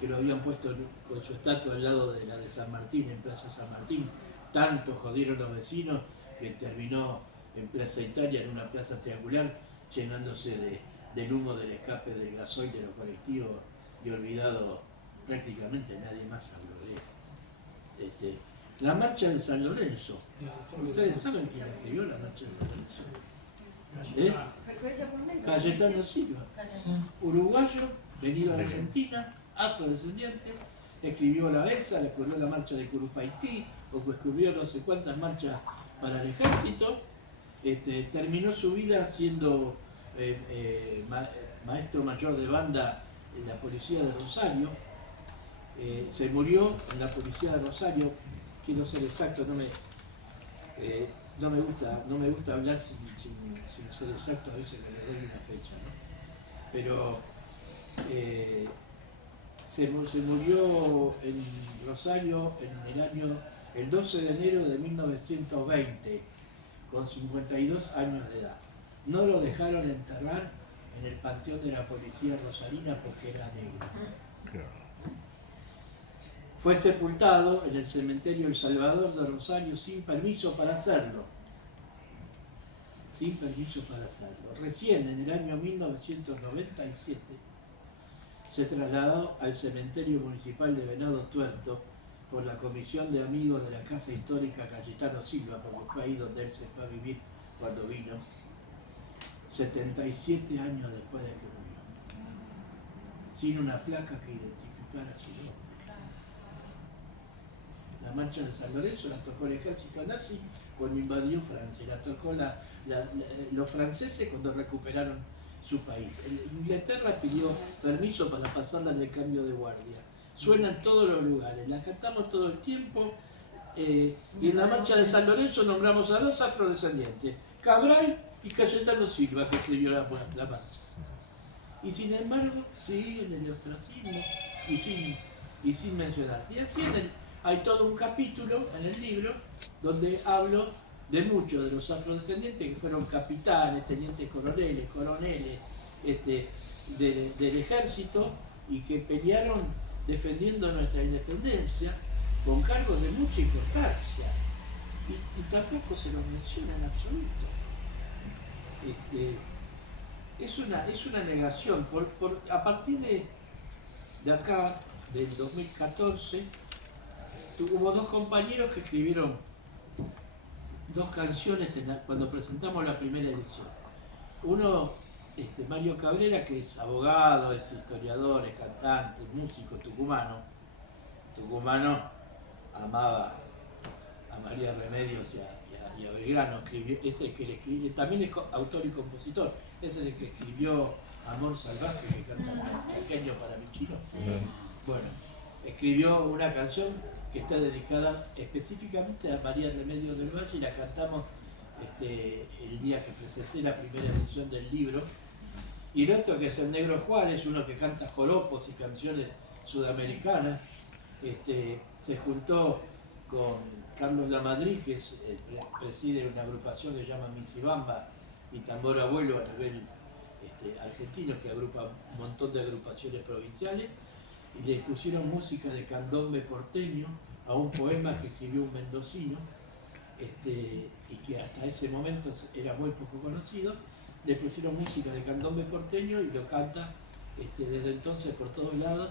que lo habían puesto con su estatua al lado de la de San Martín, en Plaza San Martín, tanto jodieron los vecinos que terminó en Plaza Italia, en una plaza triangular, llenándose del humo del escape del gasoil de los colectivos y olvidado, prácticamente nadie más habló de él. La marcha de San Lorenzo. ¿Ustedes saben quién escribió la marcha de San Lorenzo? Frecuencia por metro. Cayetano Silva, uruguayo, venido a Argentina, afrodescendiente, escribió la Versa, le escribió la marcha de Curupaití, o escribió no sé cuántas marchas para el ejército. Terminó su vida siendo maestro mayor de banda en la policía de Rosario. Se murió en la policía de Rosario, quiero ser exacto, no me gusta hablar sin ser exacto, a veces me le doy una fecha, ¿no? Pero se murió en Rosario el 12 de enero de 1920, con 52 años de edad. No lo dejaron enterrar en el panteón de la policía rosarina porque era negro. Fue sepultado en el cementerio El Salvador de Rosario sin permiso para hacerlo. Recién en el año 1997 se trasladó al cementerio municipal de Venado Tuerto por la Comisión de Amigos de la Casa Histórica Cayetano Silva, porque fue ahí donde él se fue a vivir cuando vino, 77 años después de que murió, sin una placa que identificara su nombre. La marcha de San Lorenzo la tocó el ejército nazi cuando invadió Francia, la tocó los franceses cuando recuperaron su país. Inglaterra pidió permiso para pasarla en el cambio de guardia. Suena en todos los lugares, la cantamos todo el tiempo, y en la marcha de San Lorenzo nombramos a dos afrodescendientes, Cabral y Cayetano Silva, que escribió la marcha. Y sin embargo, siguen en el ostracismo y sin mencionarse. Y así hay todo un capítulo en el libro donde hablo de muchos de los afrodescendientes que fueron capitanes, tenientes coroneles, del ejército y que pelearon defendiendo nuestra independencia con cargos de mucha importancia. Y tampoco se los menciona en absoluto. Es una negación. A partir de acá, del 2014, hubo dos compañeros que escribieron dos canciones cuando presentamos la primera edición. Uno Mario Cabrera, que es abogado, es historiador, es cantante, músico, tucumano. Tucumano amaba a María Remedios y a Belgrano, es el que le escribe, también es autor y compositor, es el que escribió Amor Salvaje, que canta Pequeño para mi chino. Bueno, escribió una canción que está dedicada específicamente a María Remedios del Valle y la cantamos el día que presenté la primera edición del libro. Y el otro, que es el Negro Juárez, uno que canta joropos y canciones sudamericanas, se juntó con Carlos Lamadrid, que preside una agrupación que se llama Misibamba y Tambor Abuelo a nivel argentino, que agrupa un montón de agrupaciones provinciales, y le pusieron música de candombe porteño a un poema que escribió un mendocino, y que hasta ese momento era muy poco conocido. Le pusieron música de candombe porteño y lo canta desde entonces por todos lados,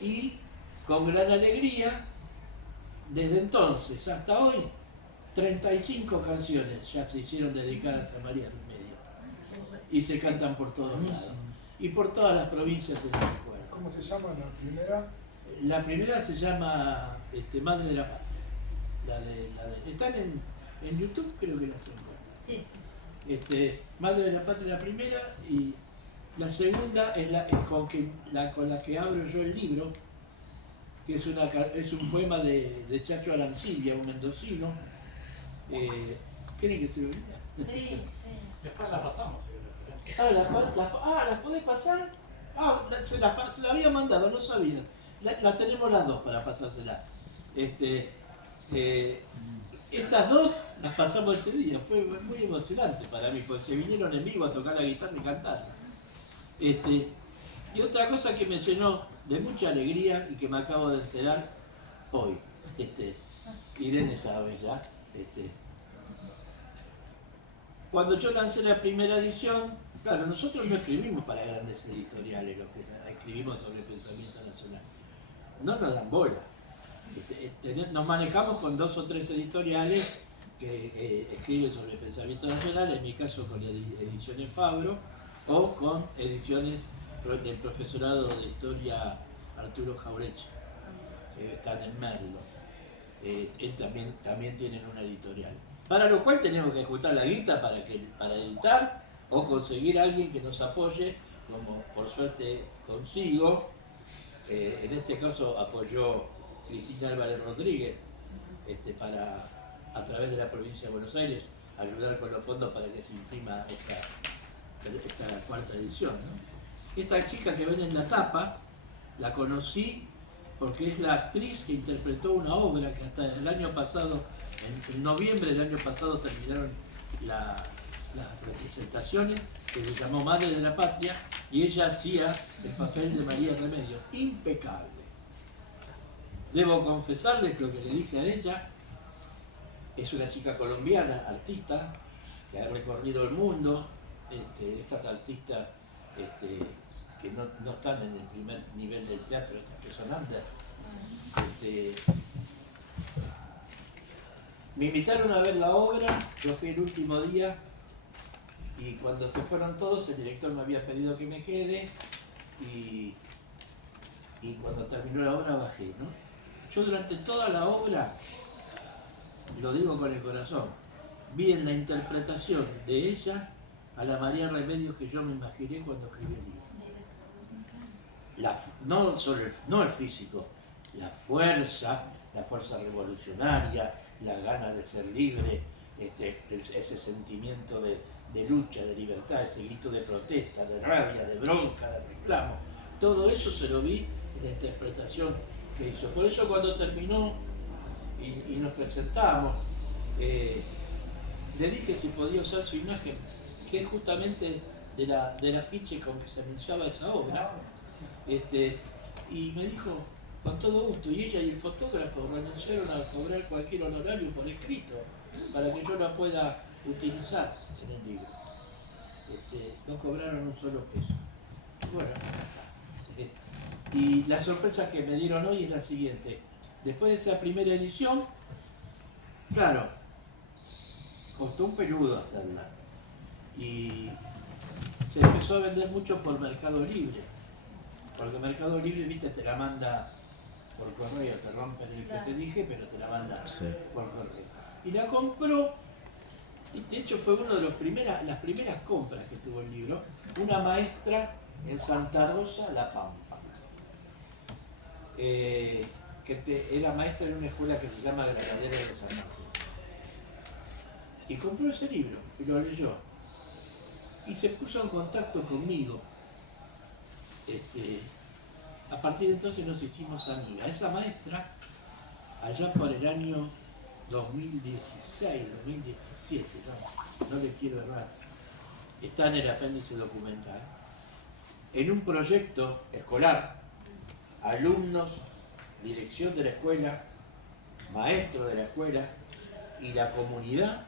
y con gran alegría, desde entonces hasta hoy, 35 canciones ya se hicieron dedicadas a María Remedio y se cantan por todos lados y por todas las provincias de la recuerdo. ¿Cómo se llama la primera? La primera se llama Madre de la Patria. Están en YouTube, creo que las encuentran. Sí. Madre de la Patria la primera, y la segunda es con la que abro yo el libro, que es un poema de Chacho Arancibia, un mendocino. ¿Quieren que se lo diga? Sí, sí. Después la pasamos, si querés. ¿Las podés pasar? Se la había mandado, no sabía. La tenemos las dos para pasársela. Estas dos las pasamos ese día, fue muy emocionante para mí, porque se vinieron en vivo a tocar la guitarra y cantar. Y otra cosa que me llenó de mucha alegría y que me acabo de enterar hoy, Irene sabe ya, cuando yo lancé la primera edición, claro, nosotros no escribimos para grandes editoriales, los que escribimos sobre pensamiento nacional, no nos dan bola. Nos manejamos con 2 o 3 editoriales que escriben sobre pensamiento nacional, en mi caso con Ediciones Fabro o con ediciones del profesorado de historia Arturo Jaureche, que están en Merlo. Él también tienen una editorial. Para lo cual tenemos que juntar la guita para editar o conseguir a alguien que nos apoye, como por suerte consigo. En este caso apoyó Cristina Álvarez Rodríguez, a través de la provincia de Buenos Aires, ayudar con los fondos para que se imprima esta cuarta edición, ¿no? Esta chica que ven en la tapa, la conocí porque es la actriz que interpretó una obra que hasta el año pasado, en noviembre del año pasado, terminaron las representaciones, que se llamó Madre de la Patria, y ella hacía el papel de María Remedios, impecable. Debo confesarles lo que le dije a ella. Es una chica colombiana, artista, que ha recorrido el mundo. Estas artistas que no están en el primer nivel del teatro, estas que son under. Me invitaron a ver la obra, yo fui el último día, y cuando se fueron todos, el director me había pedido que me quede, y cuando terminó la obra bajé, ¿no? Yo durante toda la obra, lo digo con el corazón, vi en la interpretación de ella a la María Remedios que yo me imaginé cuando escribí el libro. No el físico, la fuerza revolucionaria, las ganas de ser libre, ese sentimiento de lucha, de libertad, ese grito de protesta, de rabia, de bronca, de reclamo. Todo eso se lo vi en la interpretación que hizo. Por eso cuando terminó y nos presentamos, le dije si podía usar su imagen, que es justamente del afiche con que se anunciaba esa obra. Y me dijo, con todo gusto, y ella y el fotógrafo renunciaron a cobrar cualquier honorario por escrito para que yo la pueda utilizar en el libro. No cobraron un solo peso. Bueno, y la sorpresa que me dieron hoy es la siguiente. Después de esa primera edición, claro, costó un peludo hacerla. Y se empezó a vender mucho por Mercado Libre. Porque Mercado Libre, viste, te la manda por correo, te rompen el que te dije, pero te la manda por correo. Y la compró, y de hecho fue una de las primeras compras que tuvo el libro, una maestra en Santa Rosa, La Pampa. Era maestra en una escuela que se llama Granadero de San Martín. Y compró ese libro, y lo leyó. Y se puso en contacto conmigo. A partir de entonces nos hicimos amigas. Esa maestra, allá por el año 2016, 2017, no le quiero errar, está en el apéndice documental, en un proyecto escolar, alumnos, dirección de la escuela, maestros de la escuela y la comunidad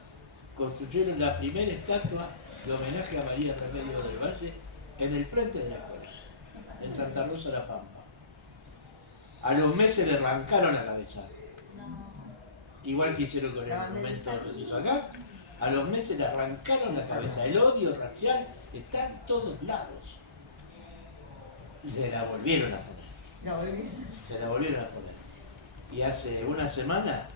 construyeron la primera estatua de homenaje a María Remedios del Valle en el frente de la escuela, en Santa Rosa, La Pampa. A los meses le arrancaron la cabeza. Igual que hicieron con el monumento que se hizo acá, a los meses le arrancaron la cabeza. El odio racial está en todos lados. Y se la volvieron a poner. Se la volvieron a poner. Y hace una semana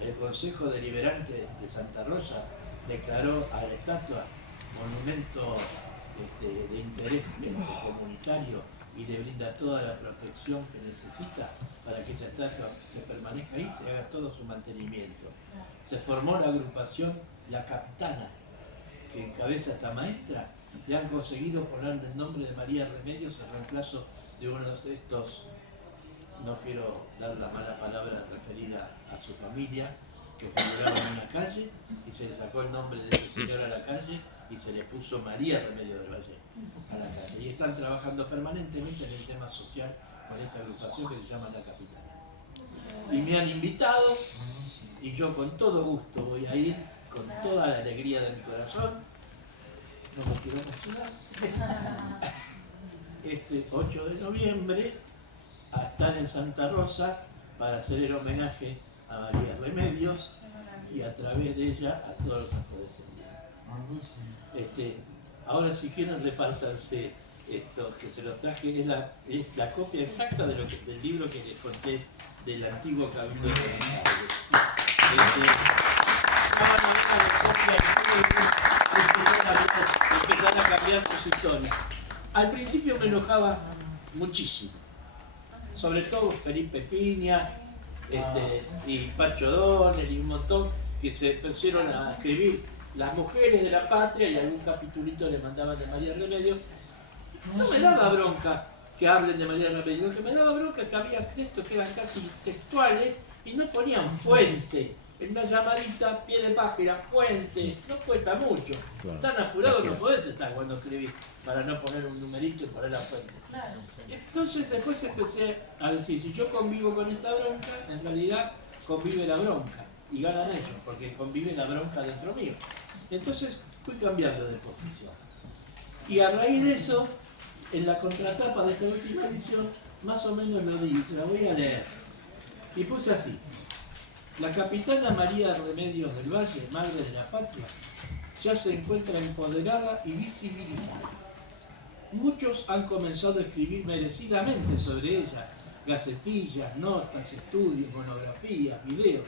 el Consejo Deliberante de Santa Rosa declaró a la estatua monumento de interés comunitario y le brinda toda la protección que necesita para que esa estatua se permanezca ahí, se haga todo su mantenimiento. Se formó la agrupación La Capitana, que encabeza esta maestra. Le han conseguido ponerle el nombre de María Remedios en reemplazo de uno de estos, no quiero dar la mala palabra referida a su familia, que figuraba en una calle y se le sacó el nombre de ese señor a la calle y se le puso María Remedios del Valle a la calle. Y están trabajando permanentemente en el tema social con esta agrupación que se llama La Capitana. Y me han invitado y yo con todo gusto voy a ir, con toda la alegría de mi corazón. No me quiero emocionar. Este 8 de noviembre a estar en Santa Rosa para hacer el homenaje a María Remedios y a través de ella a todos los afrodescendientes. Ahora si quieren repártanse esto, que se los traje, es la copia exacta del libro que les conté del antiguo Cabildo de Buenos Aires. Empezar a cambiar sus historias. Al principio me enojaba muchísimo, sobre todo Felipe Piña, y Pacho Donel y un montón que se pusieron a escribir las mujeres de la patria y algún capitulito le mandaban de María Remedios. No me daba bronca que hablen de María Remedios, lo que me daba bronca que había textos que eran casi textuales y no ponían fuente. En una llamadita, pie de página, fuente, no cuesta mucho. Claro. Tan apurado no podés estar cuando escribís para no poner un numerito y poner la fuente. Claro. Entonces después empecé a decir, si yo convivo con esta bronca, en realidad convive la bronca. Y ganan ellos, porque convive la bronca dentro mío. Entonces fui cambiando de posición. Y a raíz de eso, en la contratapa de esta última edición, más o menos lo digo, se la voy a leer. Y puse así. La capitana María Remedios del Valle, madre de la patria, ya se encuentra empoderada y visibilizada. Muchos han comenzado a escribir merecidamente sobre ella, gacetillas, notas, estudios, monografías, videos.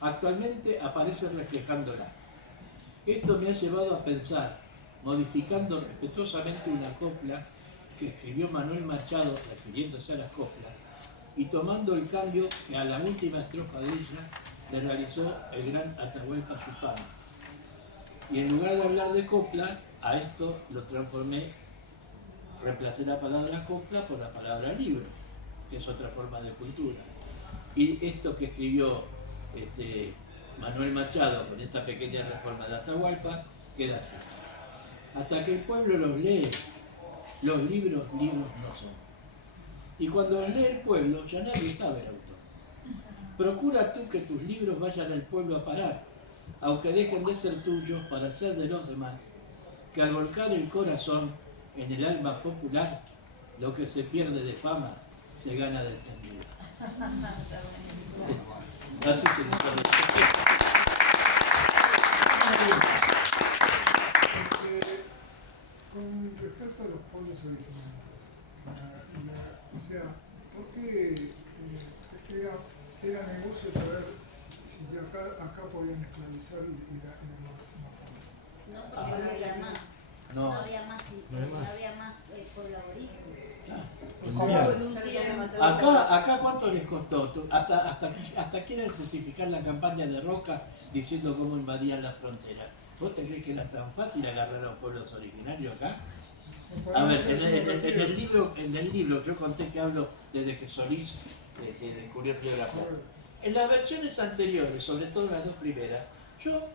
Actualmente aparece reflejándola. Esto me ha llevado a pensar, modificando respetuosamente una copla que escribió Manuel Machado refiriéndose a las coplas, y tomando el cambio que a la última estrofa de ella le realizó el gran Atahualpa Yupanqui. Y en lugar de hablar de copla, a esto lo transformé, reemplacé la palabra copla por la palabra libro, que es otra forma de cultura. Y esto que escribió Manuel Machado con esta pequeña reforma de Atahualpa, queda así. Hasta que el pueblo los lee, los libros no son. Y cuando los lee el pueblo, ya nadie sabe el autor. Procura tú que tus libros vayan al pueblo a parar, aunque dejen de ser tuyos para ser de los demás, que al volcar el corazón en el alma popular, lo que se pierde de fama se gana de eternidad. Así se nos Con pueblos originarios. O sea, ¿por qué era negocio saber si acá podían esclavizar y era más fácil? No, porque no había más. No. No había más, no había más pueblo aborigen. Acá ¿cuánto les costó? ¿Hasta quieren justificar la campaña de Roca diciendo cómo invadían la frontera? ¿Vos te crees que era tan fácil agarrar a los pueblos originarios acá? A ver, en el libro yo conté que hablo desde que Solís descubrió el Río de la Plata. En las versiones anteriores, sobre todo las dos primeras, yo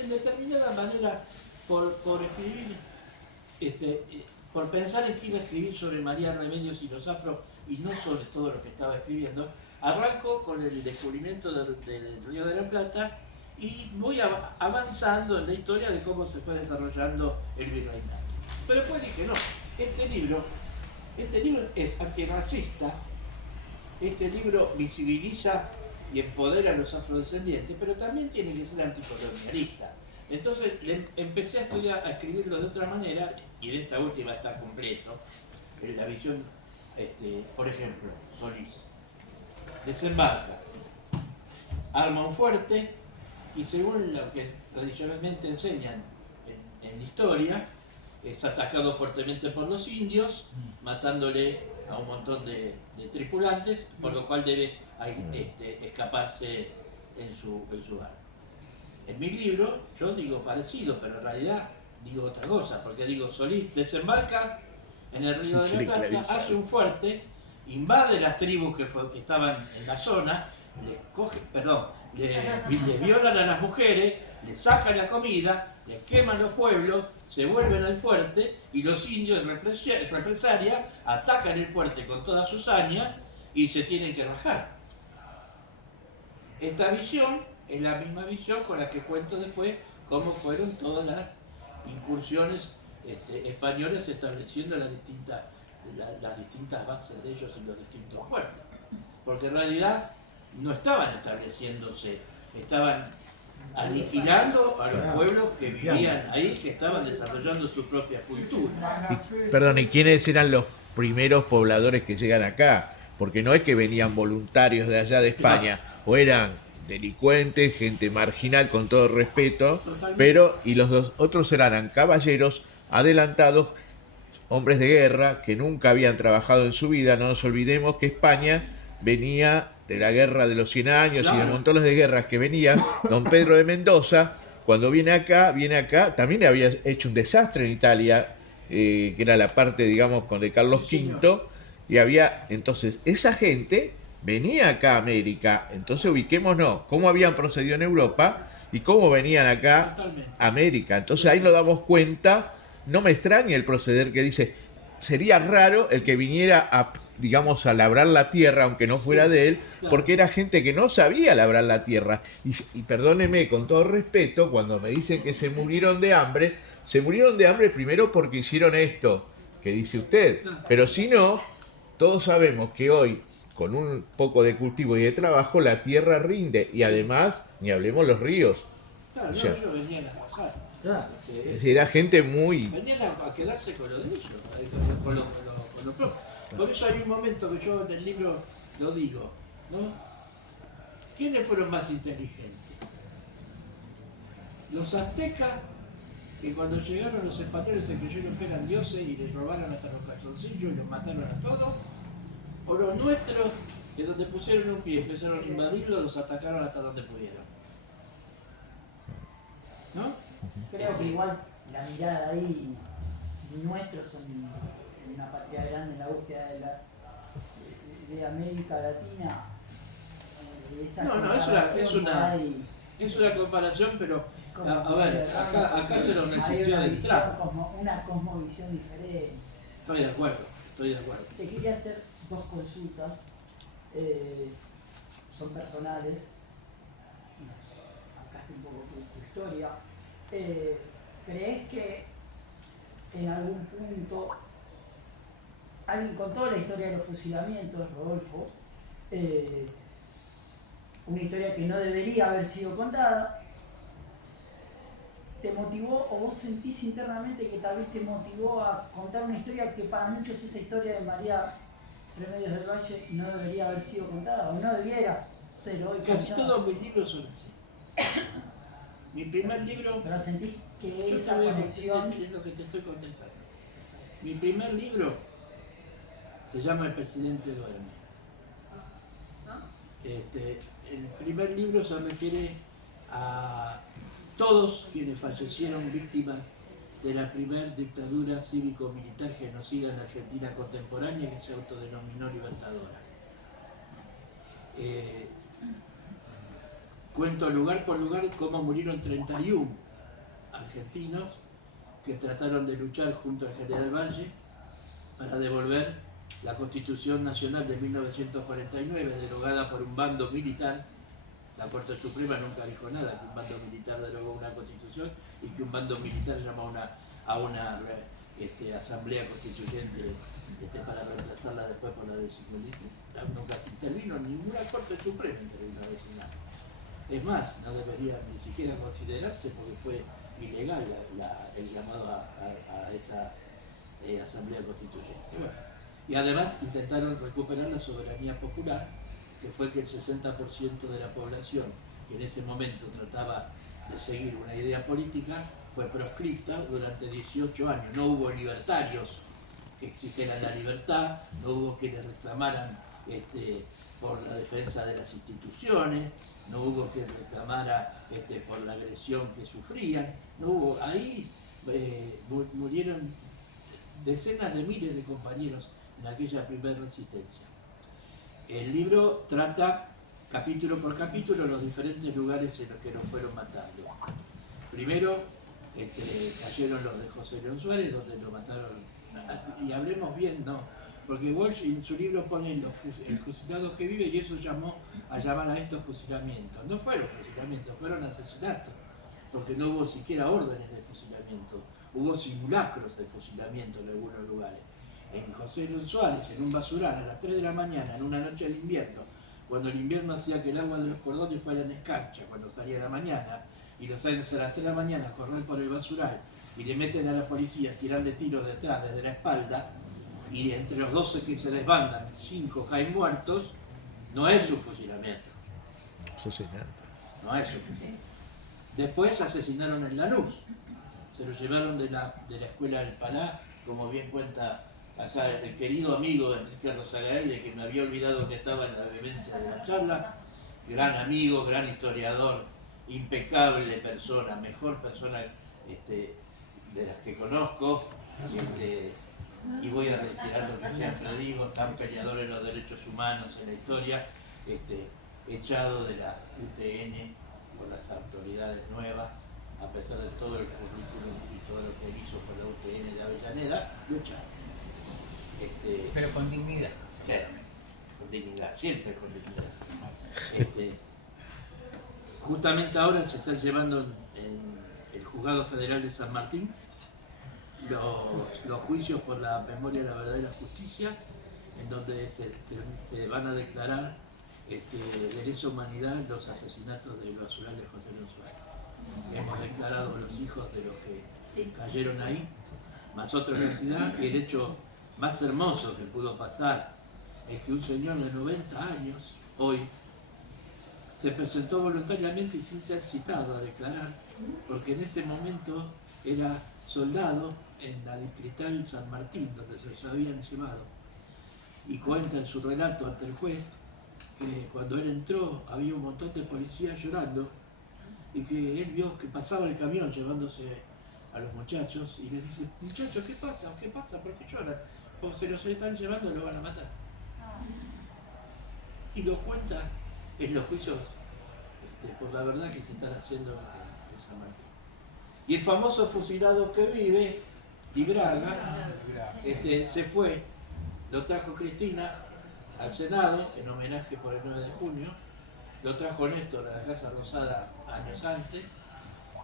en determinada manera por escribir, por pensar en que iba a escribir sobre María Remedios y los afros y no sobre todo lo que estaba escribiendo, arranco con el descubrimiento del Río de la Plata y voy avanzando en la historia de cómo se fue desarrollando el virreinato. Pero después dije, no, este libro es antirracista, este libro visibiliza y empodera a los afrodescendientes, pero también tiene que ser anticolonialista. Entonces empecé a escribirlo de otra manera, y en esta última está completo, en la visión, por ejemplo, Solís desembarca, arma un fuerte, y según lo que tradicionalmente enseñan en historia, es atacado fuertemente por los indios, matándole a un montón de tripulantes, por lo cual debe escaparse en su barco. En mi libro yo digo parecido, pero en realidad digo otra cosa, porque digo, Solís desembarca en el Río de la Plata, hace un fuerte, invade las tribus que estaban en la zona, les violan a las mujeres, les sacan la comida, les queman los pueblos, se vuelven al fuerte y los indios en represalia atacan el fuerte con toda su saña y se tienen que rajar. Esta visión es la misma visión con la que cuento después cómo fueron todas las incursiones españoles estableciendo las distintas bases de ellos en los distintos fuertes. Porque en realidad no estaban estableciéndose, estaban aniquilando a los pueblos que vivían ahí, que estaban desarrollando su propia cultura. Perdón, ¿y quiénes eran los primeros pobladores que llegan acá? Porque no es que venían voluntarios de allá de España, o eran delincuentes, gente marginal, con todo respeto, pero y los dos otros eran caballeros adelantados, hombres de guerra que nunca habían trabajado en su vida. No nos olvidemos que España venía de la guerra de los 100 años y de montones de guerras que venía. Don Pedro de Mendoza, cuando viene acá, también había hecho un desastre en Italia, que era la parte, digamos, con de Carlos V, y había, entonces, esa gente venía acá a América. Entonces ubiquémonos cómo habían procedido en Europa y cómo venían acá a América. Entonces ahí nos damos cuenta. No me extraña el proceder que dice, sería raro el que viniera a, digamos, a labrar la tierra, aunque no fuera de él, porque era gente que no sabía labrar la tierra. Y perdóneme, con todo respeto, cuando me dicen que se murieron de hambre primero porque hicieron esto que dice usted, pero si no, todos sabemos que hoy, con un poco de cultivo y de trabajo, la tierra rinde, y además, ni hablemos los ríos. Claro, O sea, ellos venían a pasar. Claro. es decir, era gente muy... Venían a quedarse con lo de ellos, con lo propio. Por eso hay un momento que yo en el libro lo digo, ¿no? ¿Quiénes fueron más inteligentes? Los aztecas, que cuando llegaron los españoles se creyeron que eran dioses y les robaron hasta los calzoncillos y los mataron a todos, o los nuestros, que donde pusieron un pie empezaron a invadirlos, los atacaron hasta donde pudieron. ¿No? Creo que igual la mirada ahí, nuestros en una patria grande, en la búsqueda de América Latina, esa es una comparación, pero a ver, acá se nos resistió de entrada. Una cosmovisión diferente. Estoy de acuerdo. Te quería hacer dos consultas, son personales, acá está un poco tu historia. ¿Crees que en algún punto alguien contó la historia de los fusilamientos, Rodolfo? Una historia que no debería haber sido contada. te motivó o vos sentís internamente que tal vez te motivó a contar una historia que para muchos esa historia de María Remedios del Valle no debería haber sido contada o no debiera ser hoy Casi contada? todos mis libros son así. Mi primer libro... Pero sentís que Yo esa te voy a conexión... contestar, es lo que te estoy contestando. Mi primer libro se llama El presidente duerme. El primer libro se refiere a todos quienes fallecieron víctimas de la primera dictadura cívico-militar genocida en la Argentina contemporánea, que se autodenominó Libertadora. Cuento lugar por lugar cómo murieron 31 argentinos que trataron de luchar junto al general Valle para devolver la Constitución Nacional de 1949, derogada por un bando militar. La Corte Suprema nunca dijo nada, que un bando militar derogó una Constitución y que un bando militar llamó a una asamblea constituyente para reemplazarla después por la de Sigolito. Nunca se intervino, ninguna Corte Suprema intervino a designar. Es más, no debería ni siquiera considerarse porque fue ilegal el llamado a esa asamblea constituyente. Bueno, y además intentaron recuperar la soberanía popular, que fue que el 60% de la población que en ese momento trataba de seguir una idea política fue proscripta durante 18 años. No hubo libertarios que exigieran la libertad, no hubo quienes reclamaran por la defensa de las instituciones, no hubo quien reclamara por la agresión que sufrían, no hubo, ahí murieron decenas de miles de compañeros en aquella primera resistencia. El libro trata capítulo por capítulo los diferentes lugares en los que nos fueron matando. Primero cayeron los de José León Suárez, donde lo mataron, y hablemos bien, ¿no? Porque Walsh en su libro pone el fusilado que vive y eso llamó a llamar a estos fusilamientos. No fueron fusilamientos, fueron asesinatos, porque no hubo siquiera órdenes de fusilamiento, hubo simulacros de fusilamiento en algunos lugares. En José León Suárez, en un basural, a las 3 de la mañana, en una noche de invierno, cuando el invierno hacía que el agua de los cordones fuera en escarcha, cuando salía la mañana, y los años a las 3 de la mañana correr por el basural, y le meten a la policía tirando tiros detrás, desde la espalda, y entre los 12 que se desbandan, 5 caen muertos, no es un fusilamiento. Asesinato. No es un fusilamiento. Después asesinaron en Lanús, se lo llevaron de la escuela del Palá, como bien cuenta acá el querido amigo Enrique Rosagaray, que me había olvidado que estaba en la vehemencia de la charla, gran amigo, gran historiador, impecable persona, mejor persona de las que conozco, y voy a reiterar lo que siempre digo, tan peleador en los derechos humanos en la historia, echado de la UTN por las autoridades nuevas, a pesar de todo el currículum y todo lo que hizo por la UTN de Avellaneda, lucharon. Pero con dignidad. Con dignidad, siempre con dignidad. Justamente ahora se está llevando en el Juzgado Federal de San Martín los juicios por la memoria de la verdadera justicia, en donde se van a declarar de lesa humanidad los asesinatos del basural de José León Suárez. Hemos declarado los hijos de los que cayeron ahí, más otra cantidad, y el hecho más hermoso que pudo pasar es que un señor de 90 años, hoy, se presentó voluntariamente y sin ser citado a declarar, porque en ese momento era soldado en la distrital San Martín, donde se los habían llevado. Y cuenta en su relato ante el juez que cuando él entró había un montón de policías llorando y que él vio que pasaba el camión llevándose a los muchachos y les dice: muchachos, ¿qué pasa? ¿Qué pasa? ¿Por qué lloran? Porque se los están llevando y lo van a matar. Y lo cuenta en los juicios por la verdad que se están haciendo en San Martín. Y el famoso fusilado que vive, Libraga, se fue, lo trajo Cristina al Senado en homenaje por el 9 de junio, lo trajo Néstor a la Casa Rosada años antes,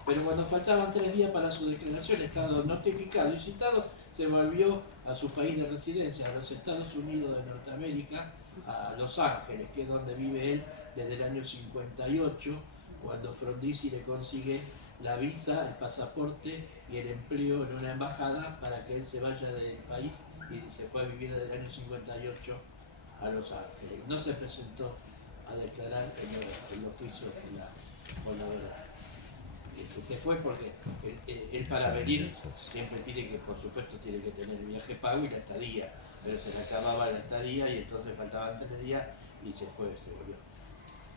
pero cuando faltaban 3 días para su declaración, estado notificado y citado, se volvió a su país de residencia, a los Estados Unidos de Norteamérica, a Los Ángeles, que es donde vive él desde el año 58, cuando Frondizi le consigue la visa, el pasaporte y el empleo en una embajada para que él se vaya del país, y se fue a vivir desde el año 58 a Los Ángeles. No se presentó a declarar en lo que hizo con la verdad. Se fue porque él para venir siempre pide que, por supuesto, tiene que tener el viaje pago y la estadía, pero se le acababa la estadía y entonces faltaban 3 días y se volvió.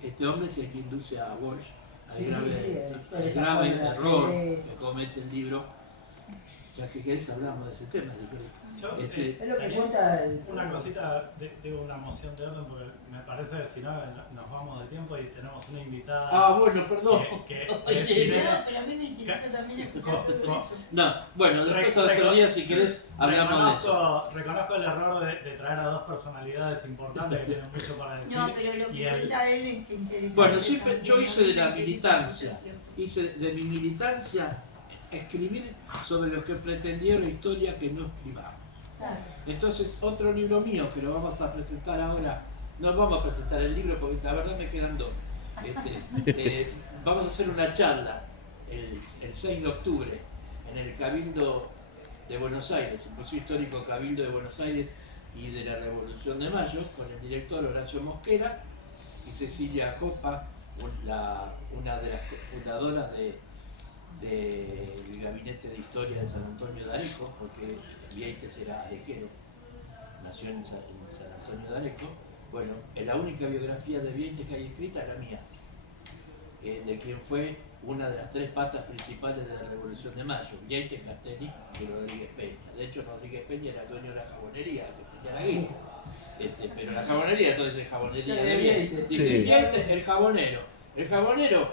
Este hombre es el que induce a Walsh al grave error que comete el libro. Ya que querés hablamos de ese tema, si querés. Es lo que cuenta Una cosita, digo una moción de orden, porque me parece que si no nos vamos de tiempo y tenemos una invitada. Ah, bueno, perdón. Que No, pero a mí me interesa también escuchar todo eso. No, bueno, después otro día, si querés, hablamos de eso. Reconozco el error de traer a 2 personalidades importantes que tienen mucho para decir. No, pero lo que cuenta él es interesante. Bueno, siempre yo hice de la militancia, de mi militancia escribir sobre lo que pretendía la historia que no escribamos. Claro. Entonces, otro libro mío que lo vamos a presentar ahora, no vamos a presentar el libro porque la verdad me quedan 2. Vamos a hacer una charla el 6 de octubre en el Cabildo de Buenos Aires, el Museo Histórico Cabildo de Buenos Aires y de la Revolución de Mayo, con el director Horacio Mosquera y Cecilia Copa, una de las fundadoras del Gabinete de Historia de San Antonio de Areco, porque Vieites era arequero, nació en San Antonio de Areco. Bueno, la única biografía de Vieites que hay escrita es la mía, de quien fue una de las 3 patas principales de la Revolución de Mayo, Vieites, Castelli y Rodríguez Peña. De hecho, Rodríguez Peña era dueño de la jabonería, que tenía la guita. Pero la jabonería, entonces es jabonería de Vieites. Dice Vieites, el jabonero. El jabonero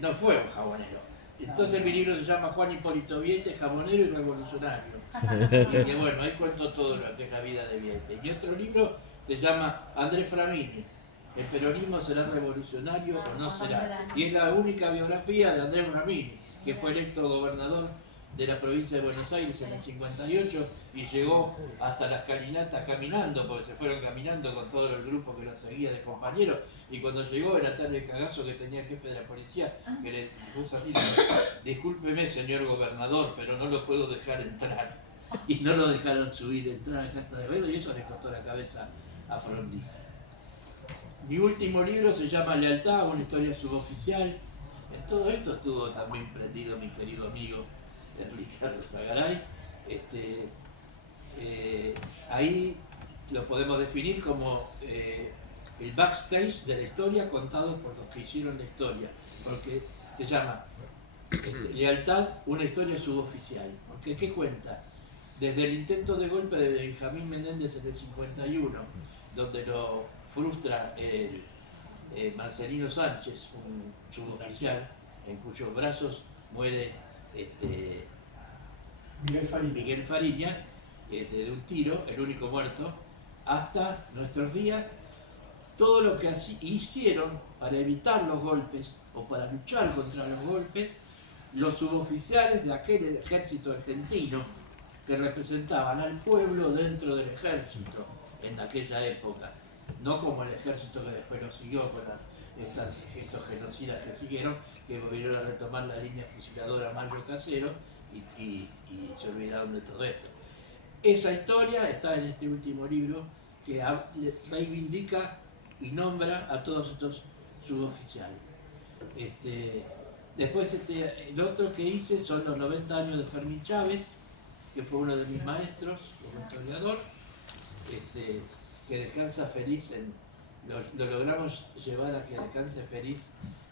no fue un jabonero. Entonces mi libro se llama Juan Hipólito Vieites, jabonero y revolucionario. Y que bueno, ahí cuento todo lo que es la vida de Vieites. Y otro libro se llama Andrés Framini, ¿el peronismo será revolucionario o no será? Y es la única biografía de Andrés Framini, que fue electo gobernador de la provincia de Buenos Aires en el 58 y llegó hasta las Calinatas caminando, porque se fueron caminando con todo el grupo que lo seguía de compañeros, y cuando llegó era tal el cagazo que tenía el jefe de la policía que le puso así: discúlpeme señor gobernador, pero no lo puedo dejar entrar. Y no lo dejaron subir, entrar a Casta de Velo, y eso le costó la cabeza a Frondizi. Mi último libro se llama Lealtad, una historia suboficial. En todo esto estuvo también prendido mi querido amigo Ricardo Zagaray. Ahí lo podemos definir como el backstage de la historia contado por los que hicieron la historia, porque se llama Lealtad, una historia suboficial. Porque ¿qué cuenta? Desde el intento de golpe de Benjamín Menéndez en el 51, donde lo frustra Marcelino Sánchez, un suboficial en cuyos brazos muere Miguel Fariña, de un tiro, el único muerto, hasta nuestros días, todo lo que hicieron para evitar los golpes o para luchar contra los golpes, los suboficiales de aquel ejército argentino que representaban al pueblo dentro del ejército en aquella época, no como el ejército que después nos siguió con estos genocidas que siguieron, que volvieron a retomar la línea fusiladora Mayo Casero y se olvidaron de todo esto. Esa historia está en este último libro que reivindica y nombra a todos estos suboficiales. Después el otro que hice son los 90 años de Fermín Chávez, que fue uno de mis maestros como historiador, que descansa feliz lo logramos llevar a que descanse feliz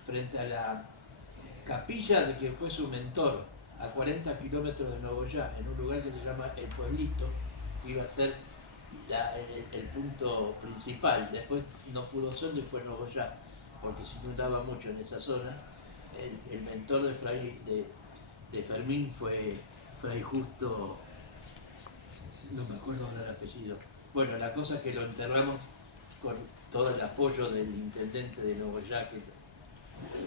frente a la capilla de quien fue su mentor, a 40 kilómetros de Nogoyá, en un lugar que se llama El Pueblito, que iba a ser el punto principal. Después no pudo serlo y fue Nogoyá, porque se inundaba mucho en esa zona. El mentor de Fermín fue Fray Justo, no me acuerdo del apellido. Bueno, la cosa es que lo enterramos con todo el apoyo del intendente de Nogoyá,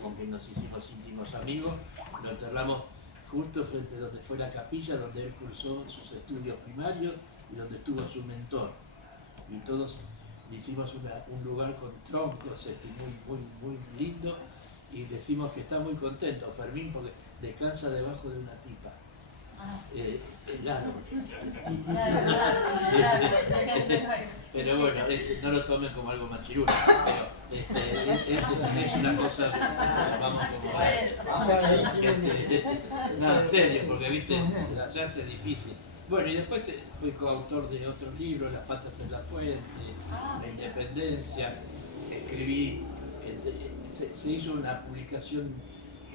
con quien nos hicimos íntimos amigos. Lo enterramos justo frente a donde fue la capilla, donde él cursó sus estudios primarios y donde estuvo su mentor. Y todos le hicimos un lugar con troncos muy lindo, y decimos que está muy contento Fermín porque descansa debajo de una tipa. Claro. Pero bueno, no lo tomen como algo machirulo, pero es una cosa, vamos como... no, en serio, porque viste, ya es difícil. Bueno, y después fui coautor de otros libros, Las patas en la fuente, La independencia, escribí, se hizo una publicación,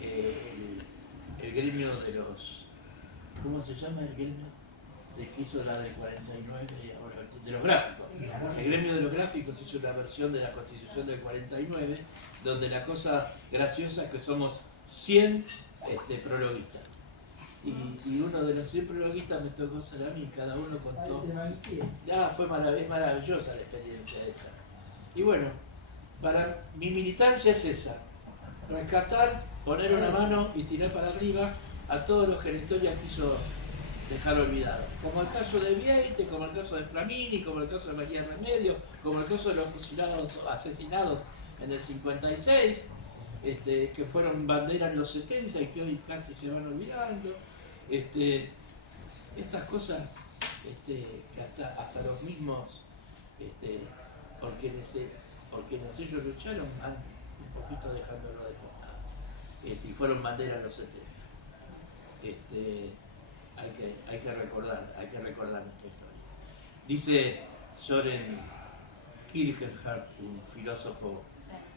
el gremio de los... ¿Cómo se llama el gremio? De que hizo la del 49 y ahora, de los gráficos. El gremio de los gráficos hizo una versión de la Constitución del 49, donde la cosa graciosa es que somos 100 prologuistas. Y uno de los 100 prologuistas me tocó ser a mí, cada uno contó. Fue maravillosa la experiencia esa. Y bueno, para mi militancia es esa: rescatar, poner una mano y tirar para arriba a todos los que la historia quiso dejar olvidados, como el caso de Vieite, como el caso de Flamini, como el caso de María Remedio, como el caso de los fusilados, asesinados en el 56, que fueron bandera en los 70 y que hoy casi se van olvidando. Estas cosas que hasta los mismos por quienes ellos lucharon van un poquito dejándolo de costado, y fueron bandera en los 70. Hay que recordar nuestra historia. Dice Søren Kierkegaard, un filósofo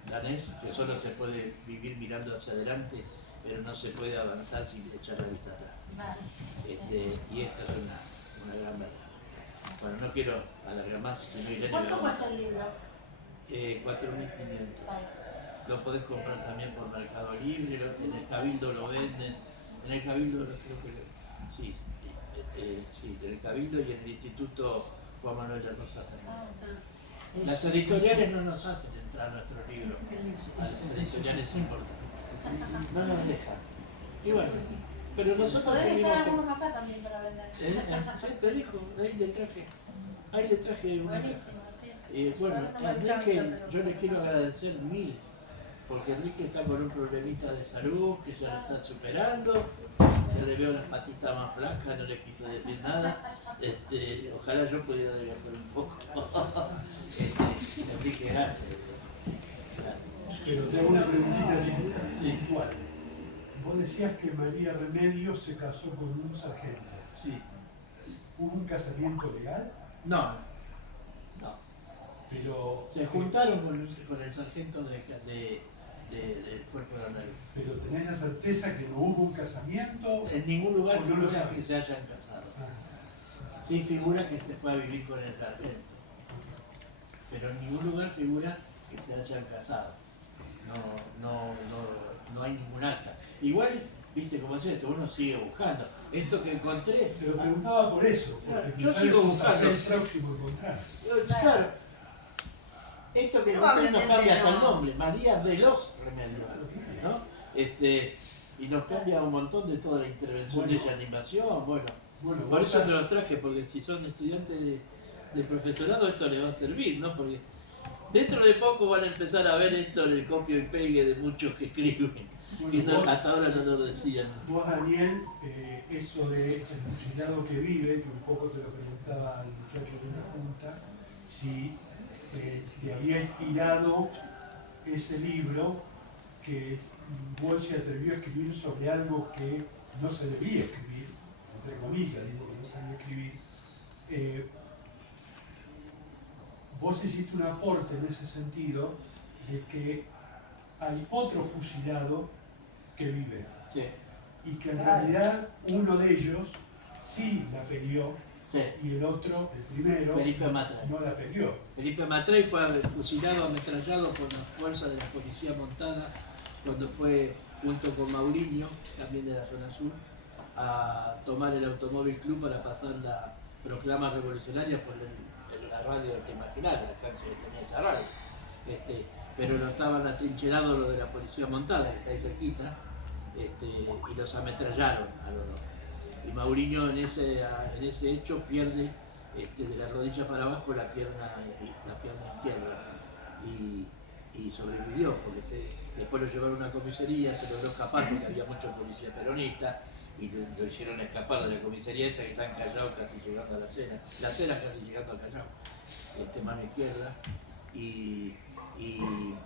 danés, que solo se puede vivir mirando hacia adelante, pero no se puede avanzar sin echar la vista atrás. Y esta es una gran verdad. Bueno, no quiero alargar más, sino Irene. ¿Cuánto cuesta el libro? 4.500. Lo podés comprar también por Mercado Libre, en el Cabildo lo venden. En el Cabildo creo que sí, en el Cabildo y en el Instituto Juan Manuel de Rosas también. Las editoriales no nos hacen entrar nuestros libros, a las editoriales importantes. No nos dejan. Y bueno, pero nosotros ¿Podés seguimos... dejar algunos acá también para vender? Sí, te dijo, ahí le traje una. Buenísimo, sí. Bueno, No me Enrique, alcanza, pero... yo le quiero agradecer mil, porque Enrique está con un problemita de salud que ya lo está superando. Yo le veo las patitas más flacas, no le quise decir nada. Ojalá yo pudiera adelgazar un poco. Enrique, gracias. Pero tengo una preguntita puntual. Vos decías que María Remedio se casó con un sargento. Sí. ¿Hubo un casamiento legal? No. Pero se juntaron con el sargento del cuerpo de Andaluz. Pero tenés la certeza que no hubo un casamiento. En ningún lugar figura que se hayan casado. Sí figura que se fue a vivir con el sargento. Pero en ningún lugar figura que se hayan casado. No hay ningún acta. Igual, viste como es esto, uno sigue buscando. Esto que encontré. Te lo preguntaba por eso. Yo sigo buscando. El próximo encontrar. Claro. Esto que encontré nos cambia hasta el nombre, María de los Remedios, ¿no? Y nos cambia un montón de toda la intervención de ella, animación, bueno por eso te los traje, porque si son estudiantes de profesorado esto les va a servir, ¿no? Porque dentro de poco van a empezar a ver esto en el copio y pegue de muchos que escriben, que hasta ahora no lo decían. Vos, Daniel, eso de ese fusilado que vive, que un poco te lo preguntaba al muchacho de una junta, si te había inspirado ese libro que Boll se atrevió a escribir sobre algo que no se debía escribir, entre comillas, digo que no sabía escribir. Vos hiciste un aporte en ese sentido de que hay otro fusilado que vive. Sí. Y que en realidad uno de ellos sí la peleó. Sí. Y el otro, el primero, Felipe Matray. no la peleó. Felipe Matray fue fusilado, ametrallado por las fuerzas de la policía montada cuando fue junto con Mauriño, también de la zona sur, a tomar el Automóvil Club para pasar la proclama revolucionaria por la radio del Imaginario, la cancha que tenía esa radio. Pero no estaban atrincherados los de la policía montada, que está ahí cerquita, y los ametrallaron a los dos. Y Mauriño en ese hecho pierde de la rodilla para abajo la pierna izquierda y sobrevivió porque Después lo llevaron a una comisaría, se logró escapar porque había mucho policía peronista y lo hicieron escapar de la comisaría esa que está en Callao casi llegando a la Cera casi llegando al Callao, mano izquierda, y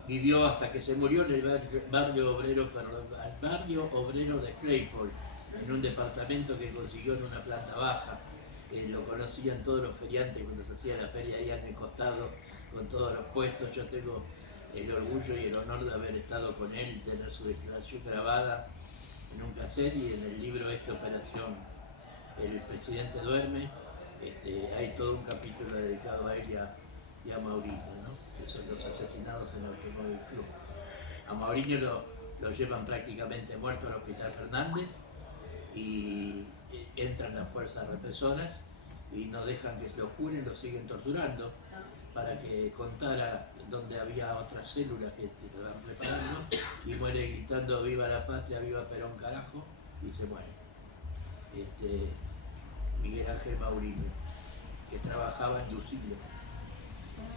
vivió hasta que se murió en el barrio obrero de Claypole, en un departamento que consiguió en una planta baja. Lo conocían todos los feriantes cuando se hacía la feria ahí en el costado, con todos los puestos. Yo tengo el orgullo y el honor de haber estado con él, tener su declaración grabada en un cassette y en el libro Operación El Presidente Duerme. Hay todo un capítulo dedicado a él y a Mauriño, ¿no? Que son los asesinados en el Automóvil Club. A Mauriño lo llevan prácticamente muerto al Hospital Fernández y entran las fuerzas represoras y no dejan que lo curen, lo siguen torturando para que contara donde había otras células que estaban preparando, y muere gritando viva la patria, viva Perón carajo, y se muere. Miguel Ángel Mauriño, que trabajaba en Lucilo,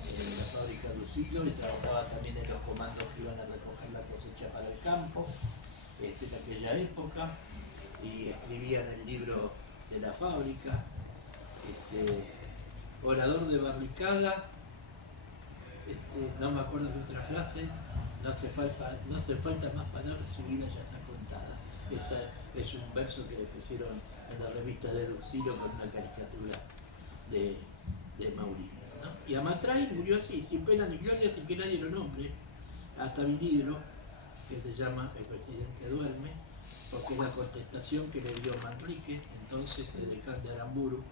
en la fábrica de Lucilo, y trabajaba también en los comandos que iban a recoger la cosecha para el campo, en aquella época, y escribía en el libro de la fábrica, orador de barricada, no me acuerdo de otra frase, no hace falta más palabras, su vida ya está contada. Ese es un verso que le pusieron en la revista de Lucilo con una caricatura de Mauriño, ¿no? Y Amatrai murió así, sin pena ni gloria, sin que nadie lo nombre, hasta mi libro, que se llama El Presidente Duerme, porque es la contestación que le dio Manrique, entonces el decán de Aramburu,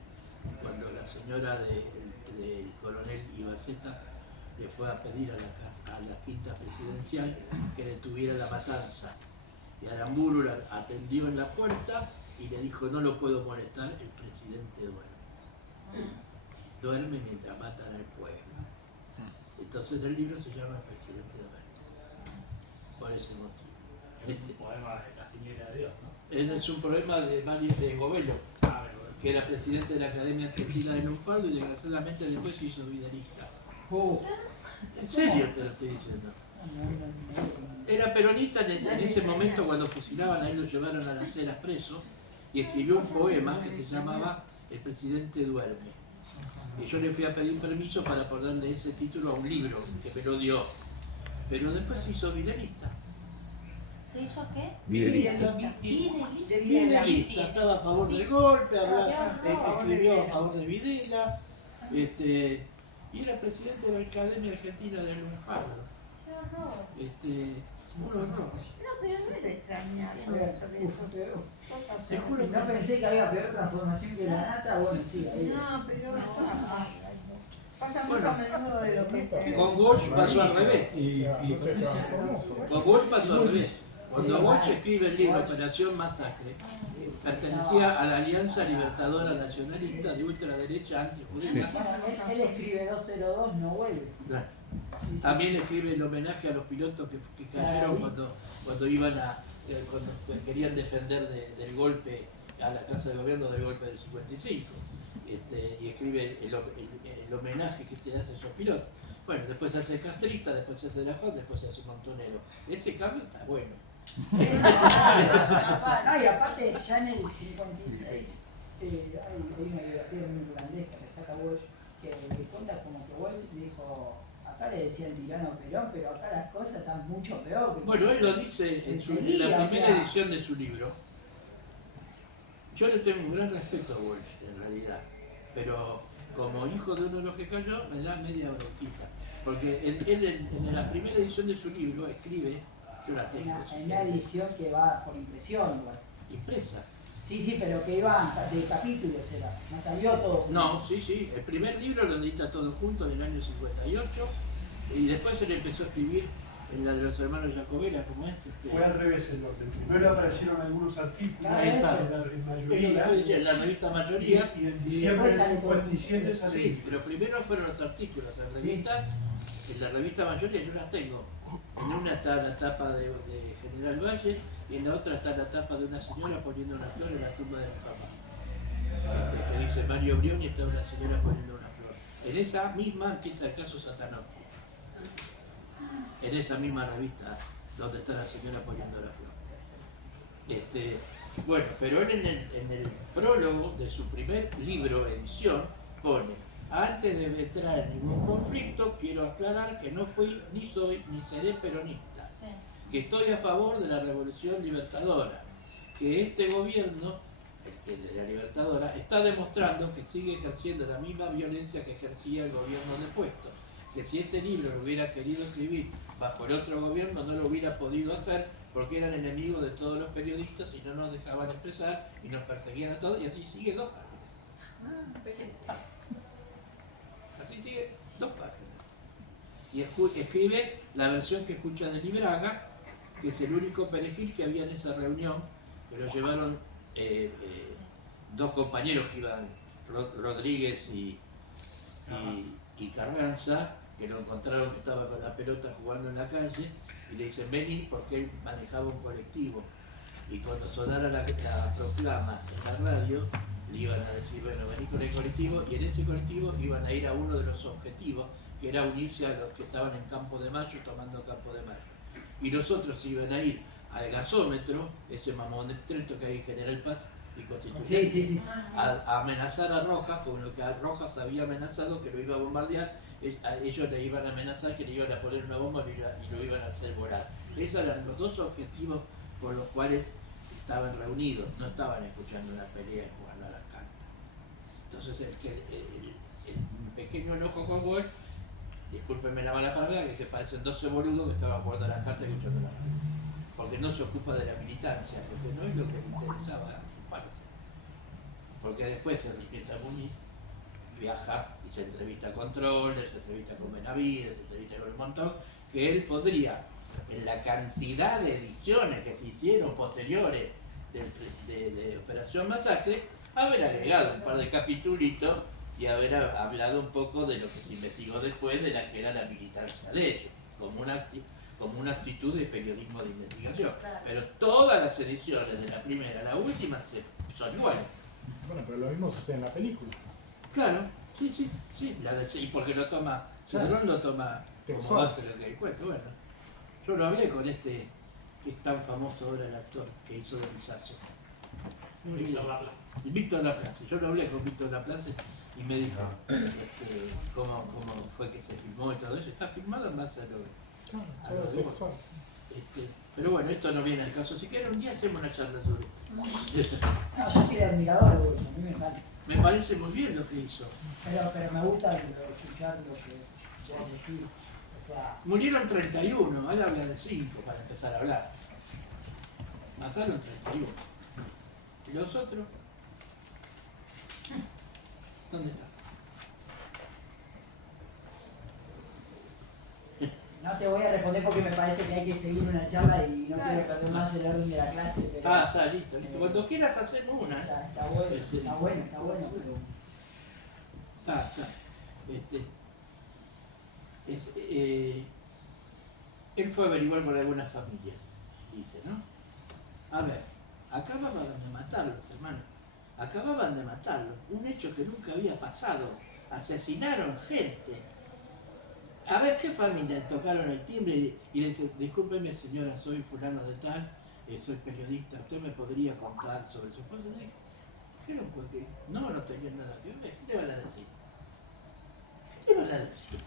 cuando la señora del coronel Ibaceta le fue a pedir a la quinta presidencial que detuviera la matanza. Y Aramburu la atendió en la puerta y le dijo: no lo puedo molestar, el presidente duerme. Duerme mientras matan al pueblo. Entonces el libro se llama El Presidente Duerme. Por ese motivo. Es un poema de Castiñera de Dios, ¿no? Es un poema de Gobello, que era presidente de la Academia Argentina de Lunfardo y desgraciadamente después se hizo viderista. En serio te lo estoy diciendo. Era peronista en ese momento cuando fusilaban a él, lo llevaron a las Heras preso y escribió un poema que se llamaba El Presidente Duerme. Y yo le fui a pedir permiso para ponerle ese título a un libro que me lo dio. Pero después se hizo viderista. ¿Se hizo qué? Viderista. Viderista, estaba a favor del golpe, escribió a favor de Videla, y era presidente de la Academia Argentina de Lunfardo. Qué horror. Un horror. No, pero no es de extrañar eso. Te juro No pensé que había peor transformación que la nata, bueno, sí, ahí. No, pero esto pasa más a menudo de lo que se... Con Walsh pasó al revés. Con Walsh pasó al revés. Cuando Walsh escribe el libro Operación Masacre, pertenecía a la Alianza Libertadora Nacionalista de ultraderecha antijudía. Él escribe 202, no vuelve. También escribe el homenaje a los pilotos que cayeron cuando iban cuando querían defender del golpe a la Casa de Gobierno del golpe del 55. Y escribe el homenaje que se le hace a esos pilotos. Bueno, después se hace castrista, después se hace la FAD, después se hace montonero. Ese cambio está bueno. No, y aparte, ya en el 56 hay una biografía muy grandesca que destaca Walsh, que cuenta como que Walsh dijo: acá le decían tirano a Perón, pero acá las cosas están mucho peor. Bueno, él lo dice en la primera edición de su libro. Yo le tengo un gran respeto a Walsh, en realidad, pero como hijo de uno de los que cayó, me da media bronquita. Porque él en la primera edición de su libro escribe, yo la tengo. En la edición que va por impresión, igual. Impresa. Sí, pero que iba de capítulos, era. No salió todo junto. No, sí. El primer libro lo edita todo junto en el año 58 y después se le empezó a escribir en la de los hermanos Jacobela, ¿cómo es? Fue al revés el orden. Primero aparecieron algunos artículos Ahí está. en mayoría. En la revista Mayoría. Y en diciembre del 57 salió. Sí, pero primero fueron los artículos. En la revista Mayoría yo las tengo. En una está la tapa de General Valle y en la otra está la tapa de una señora poniendo una flor en la tumba de Muhammad. Que dice Mario Brión y está una señora poniendo una flor. En esa misma empieza el caso Satanowski. En esa misma revista donde está la señora poniendo la flor. Bueno, pero él en el prólogo de su primer libro, edición, pone: antes de entrar en ningún conflicto, quiero aclarar que no fui, ni soy, ni seré peronista, Sí. que estoy a favor de la revolución libertadora, que este gobierno, el de la libertadora, está demostrando que sigue ejerciendo la misma violencia que ejercía el gobierno depuesto, que si este libro lo hubiera querido escribir bajo el otro gobierno no lo hubiera podido hacer porque eran enemigos de todos los periodistas y no nos dejaban expresar y nos perseguían a todos, y así sigue 2 páginas. Así sigue 2 páginas. Y escribe la versión que escucha de Libraga, que es el único perejil que había en esa reunión, que lo llevaron 2 compañeros que iban, Rodríguez y Carranza, que lo encontraron que estaba con la pelota jugando en la calle, y le dicen: vení, porque él manejaba un colectivo, y cuando sonara la proclama en la radio, le iban a decir: bueno, vení con el colectivo, y en ese colectivo iban a ir a uno de los objetivos, que era unirse a los que estaban en Campo de Mayo, tomando Campo de Mayo. Y los otros iban a ir al gasómetro, ese mamómetro que hay en General Paz y Constituyente, a amenazar a Rojas, con lo que a Rojas había amenazado que lo iba a bombardear. Ellos le iban a amenazar que le iban a poner una bomba y lo iban a hacer volar. Esos eran los 2 objetivos por los cuales estaban reunidos, no estaban escuchando una pelea y jugando a las cartas. Entonces el pequeño enojo con Gol, discúlpenme la mala palabra, que se parecen 12 boludos que estaban jugando a las cartas y escuchando las cartas, porque no se ocupa de la militancia, porque no es lo que le interesaba ocuparse. Porque después se despierta Muniz, viaja y se entrevista con Troller, se entrevista con Benavides, se entrevista con un montón, que él podría, en la cantidad de ediciones que se hicieron posteriores de Operación Masacre, haber agregado un par de capitulitos y haber hablado un poco de lo que se investigó después de la que era la militancia de ellos, como una actitud de periodismo de investigación. Pero todas las ediciones, de la primera a la última, son iguales. Bueno, pero lo mismo sucede en la película. Claro, sí. Y porque lo toma, Cedrón lo toma como base lo que hay cuento. Bueno, yo lo hablé con que es tan famoso ahora el actor que hizo de Lizazo. Víctor Laplace. Víctor Laplace. Yo lo hablé con Víctor Laplace y me dijo cómo fue que se filmó y todo eso. Está filmado en base a lo de vos. Pero bueno, esto no viene al caso. Si quieren un día hacemos una charla sobre esto. No, yo soy admirador, güey, a mí me encanta. Me parece muy bien lo que hizo. Pero me gusta escuchar lo que vos decís. O sea, Murieron 31, él habla de 5 para empezar a hablar. Mataron 31. ¿Y los otros? ¿Dónde están? no te voy a responder porque me parece que hay que seguir una charla y no quiero perder más el orden de la clase. Pero, Está listo. Cuando quieras hacemos una. Está bueno, pero... Está. Él fue a averiguar con algunas familias, dice, ¿no? A ver, acababan de matarlos, hermano. Acababan de matarlos. Un hecho que nunca había pasado. Asesinaron gente. A ver, ¿qué familia tocaron el timbre y le dice: discúlpeme, señora, soy fulano de tal, soy periodista, ¿usted me podría contar sobre su esposa? Le dijeron que no tenían nada que ver. ¿Qué le van a decir? ¿Qué le van a decir?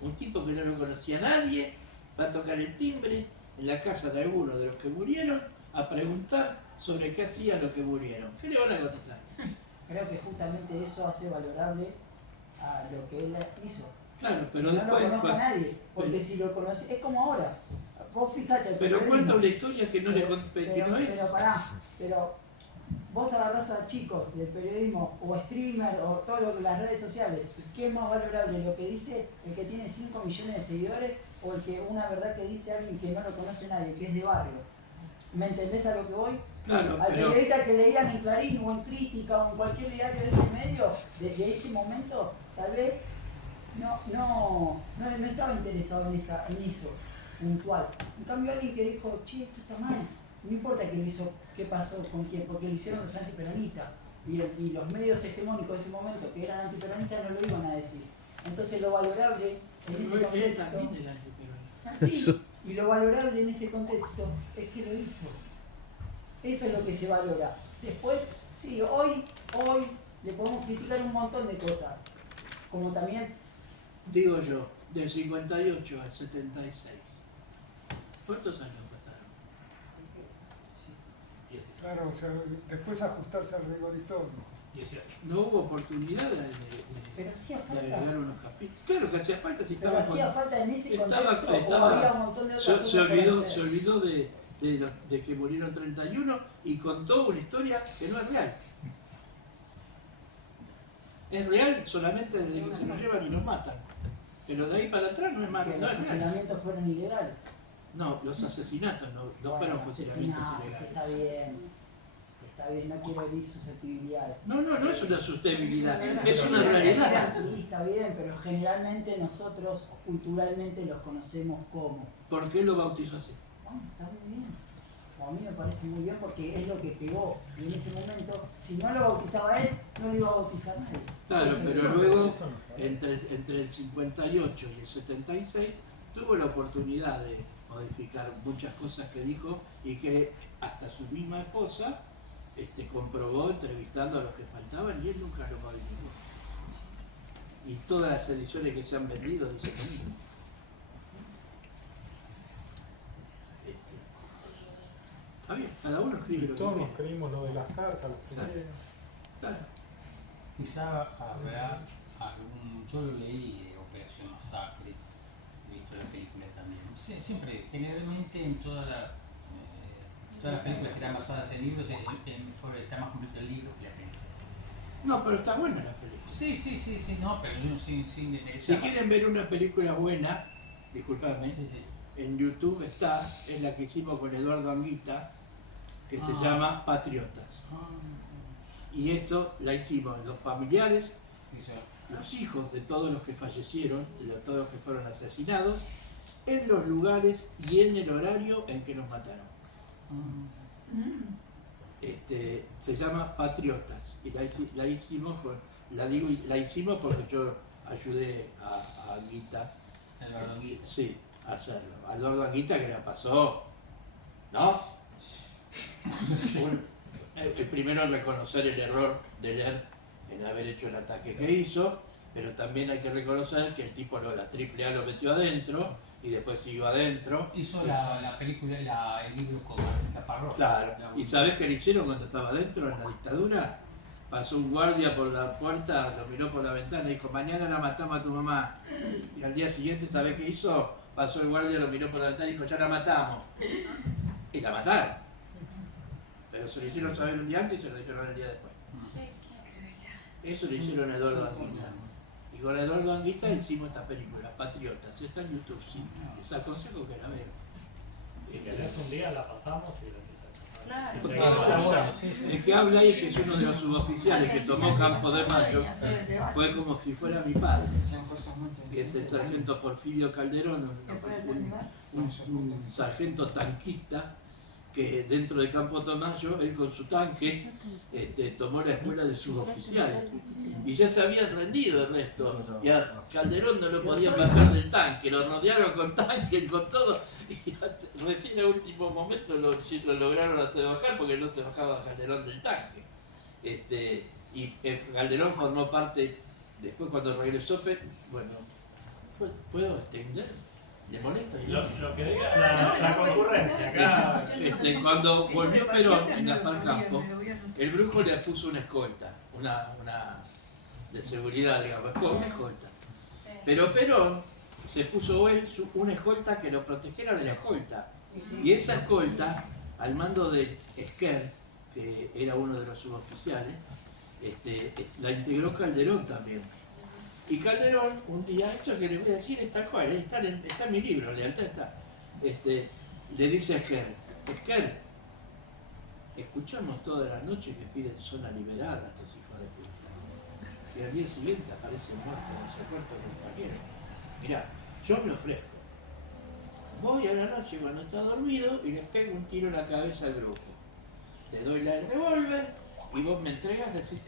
Un tipo que no lo conocía a nadie va a tocar el timbre en la casa de alguno de los que murieron a preguntar sobre qué hacían los que murieron. ¿Qué le van a contestar? Creo que justamente eso hace valorable a lo que él hizo. Claro, pero no después... lo conozco a nadie, porque si lo conocí, es como ahora. Vos fíjate... Pero cuenta una historia que no le no es. Pero vos agarrás a chicos del periodismo o streamer o todo las redes sociales, ¿qué es más valorable? ¿Lo que dice el que tiene 5 millones de seguidores o el que una verdad que dice alguien que no lo conoce nadie, que es de barrio? ¿Me entendés a lo que voy? Claro, al periodista que leían en Clarín o en Crítica o en cualquier diario de ese medio, desde ese momento, tal vez no estaba interesado en eso puntual. En cambio alguien que dijo: che, esto está mal, no importa que lo hizo, qué pasó, con quién, porque lo hicieron los antiperonistas y los medios hegemónicos de ese momento que eran antiperonistas no lo iban a decir. Entonces lo valorable en ese contexto... Sí, Y lo valorable en ese contexto es que lo hizo. Eso es lo que se valora. Después, sí, hoy le podemos criticar un montón de cosas. Como también... Digo yo, del 58 al 76. ¿Cuántos años pasaron? Claro, o sea, después ajustarse al rigor histórico. 18. No hubo oportunidad Pero hacía de falta. agregar unos capítulos. Claro que hacía falta, si Pero estaba hacía con- falta en ese estaba- contexto, estaba- o había un montón de otras cosas se por olvidó, hacer. se olvidó de que murieron 31 y contó una historia que no es real. Es real solamente desde que se los llevan y los matan. Pero de ahí para atrás no es más, Que no los es real. fusilamientos fueron ilegales. No, los asesinatos no Bueno, fueron fusilamientos asesinatos, ilegales. está bien. Está bien, no quiero herir susceptibilidades. No es una sustentabilidad, es una realidad. Sí, está bien, pero generalmente nosotros culturalmente los conocemos como. ¿Por qué lo bautizó así? Bueno, está muy bien. O a mí me parece muy bien porque es lo que pegó. Y en ese momento, si no lo bautizaba él, no lo iba a bautizar nadie. Claro, Eso pero es luego, entre el 58 y el 76, tuvo la oportunidad de modificar muchas cosas que dijo y que hasta su misma esposa comprobó entrevistando a los que faltaban y él nunca lo modificó. Y todas las ediciones que se han vendido dicen lo mismo. Está bien, cada uno escribe lo que Todos nos quiere. creímos lo de las cartas, los primeros. Claro. Quizá habrá algún. Yo lo leí, Operación Masacre, he visto la película también. Siempre, generalmente en todas las películas que están basadas en libros, está más completo el libro que la película. No, pero está buena la película. Sí, no, pero uno sin Si quieren ver una película buena, disculpadme, en YouTube está, es la que hicimos con Eduardo Anguita, que se llama Patriotas. Y esto la hicimos los familiares, los hijos de todos los que fallecieron, de todos los que fueron asesinados, en los lugares y en el horario en que los mataron. Se llama Patriotas y la hicimos la hicimos porque yo ayudé a Anguita, sí, a hacerlo. A Eduardo Anguita que la pasó, ¿no? El primero en reconocer el error de Leer en haber hecho el ataque que hizo, pero también hay que reconocer que el tipo la AAA lo metió adentro y después siguió adentro. Hizo la película, el libro con Martín Caparrós. Claro, ¿y sabés qué le hicieron cuando estaba adentro en la dictadura? Pasó un guardia por la puerta, lo miró por la ventana y dijo, mañana la matamos a tu mamá. Y al día siguiente, ¿sabés qué hizo? Pasó el guardia, lo miró por la ventana y dijo, ya la matamos. Y la mataron. Pero se lo hicieron saber un día antes y se lo dijeron el día después. Eso lo hicieron a Eduardo Anguita. Y con Eduardo Anguita hicimos esta película, Patriotas. Está en YouTube, sí. Les aconsejo que la vean. Si querés un día la pasamos y la empieza a Claro. charlar. El que habla ahí, que es uno de los suboficiales que tomó Campo de Mayo, fue como si fuera mi padre, que es el sargento Porfirio Calderón, un sargento tanquista que dentro de Campo Tomayo, él con su tanque tomó la escuela de suboficiales y ya se habían rendido el resto y a Calderón no lo podían bajar del tanque, lo rodearon con tanque, con todo y recién a último momento lo lograron hacer bajar porque no se bajaba Calderón del tanque. Y Calderón formó parte, después cuando regresó, bueno, ¿puedo extender? ¿Le molesta? Lo que diga la concurrencia acá. Cuando volvió Perón en Gaspar Campo, el brujo le puso una escolta, una de seguridad, digamos, una escolta. Pero Perón se puso él una escolta que lo protegiera de la escolta. Y esa escolta, al mando de Esquer, que era uno de los suboficiales, la integró Calderón también. Y Calderón, un día, esto que les voy a decir está cual, está en mi libro, Lealtad está. Le dice a Esquer, escuchamos todas las noches que piden zona liberada a estos hijos de puta. Y al día siguiente aparecen muertos en su puerto compañeros. Mirá, yo me ofrezco. Voy a la noche cuando está dormido y les pego un tiro en la cabeza al brujo. Te doy el revólver y vos me entregas, decís,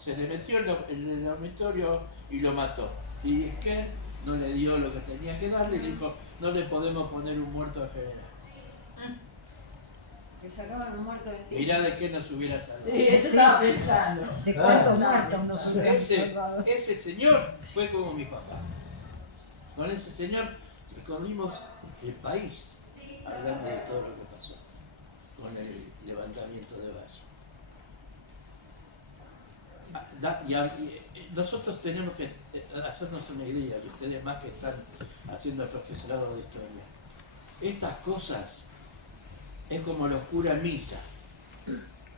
se le metió en el dormitorio y lo mató. Y es que no le dio lo que tenía que darle, le dijo, no le podemos poner un muerto al general. Le sacaban un muerto de encima. Mirá de qué nos hubiera salvado. Sí, eso estaba pensando. ¿De cuántos muertos nos hubieran Ese, salvado? ese señor fue como mi papá. Con ese señor recorrimos el país hablando de todo lo que pasó con el levantamiento de Valle. Nosotros tenemos que hacernos una idea, y ustedes más que están haciendo el profesorado de historia. Estas cosas es como los curas en misa.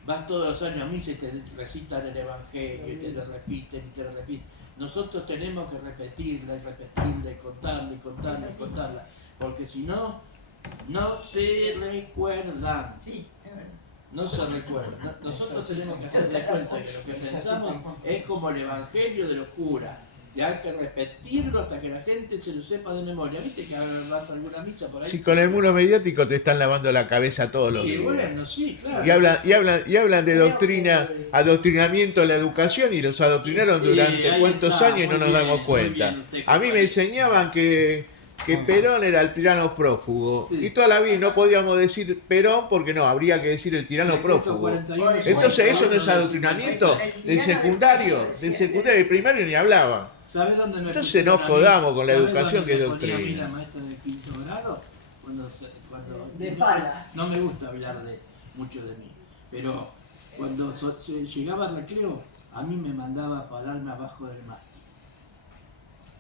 Vas todos los años a misa y te recitan el Evangelio, y te lo repiten, y te lo repiten. Nosotros tenemos que repetirla y repetirla y contarla y contarla y contarla, porque si no, no se recuerdan. Sí, es verdad. No se recuerdan. Nosotros tenemos que hacer de cuenta que lo que pensamos es como el Evangelio de los curas. Y hay que repetirlo hasta que la gente se lo sepa de memoria. ¿Viste que vas a alguna misa por ahí? Si con el muro mediático te están lavando la cabeza todos los Y días. bueno, sí, claro. Y hablan de doctrina, adoctrinamiento de la educación, y los adoctrinaron durante ahí cuántos está, años y no muy nos bien, damos muy cuenta. bien, usted, A mí me enseñaban que Perón era el tirano prófugo, Sí. y toda la vida no podíamos decir Perón porque no, habría que decir el tirano prófugo. 41, Entonces eso no es adoctrinamiento del secundario, el primario ni hablaba. ¿Sabes dónde me Entonces no pusieron a mí? jodamos con la ¿Sabes educación dónde que es me ponía a mí doctrina. la maestra del quinto grado? Cuando De pala. No me gusta hablar mucho de mí, pero cuando se llegaba al recreo, a mí me mandaba a pararme abajo del mástil,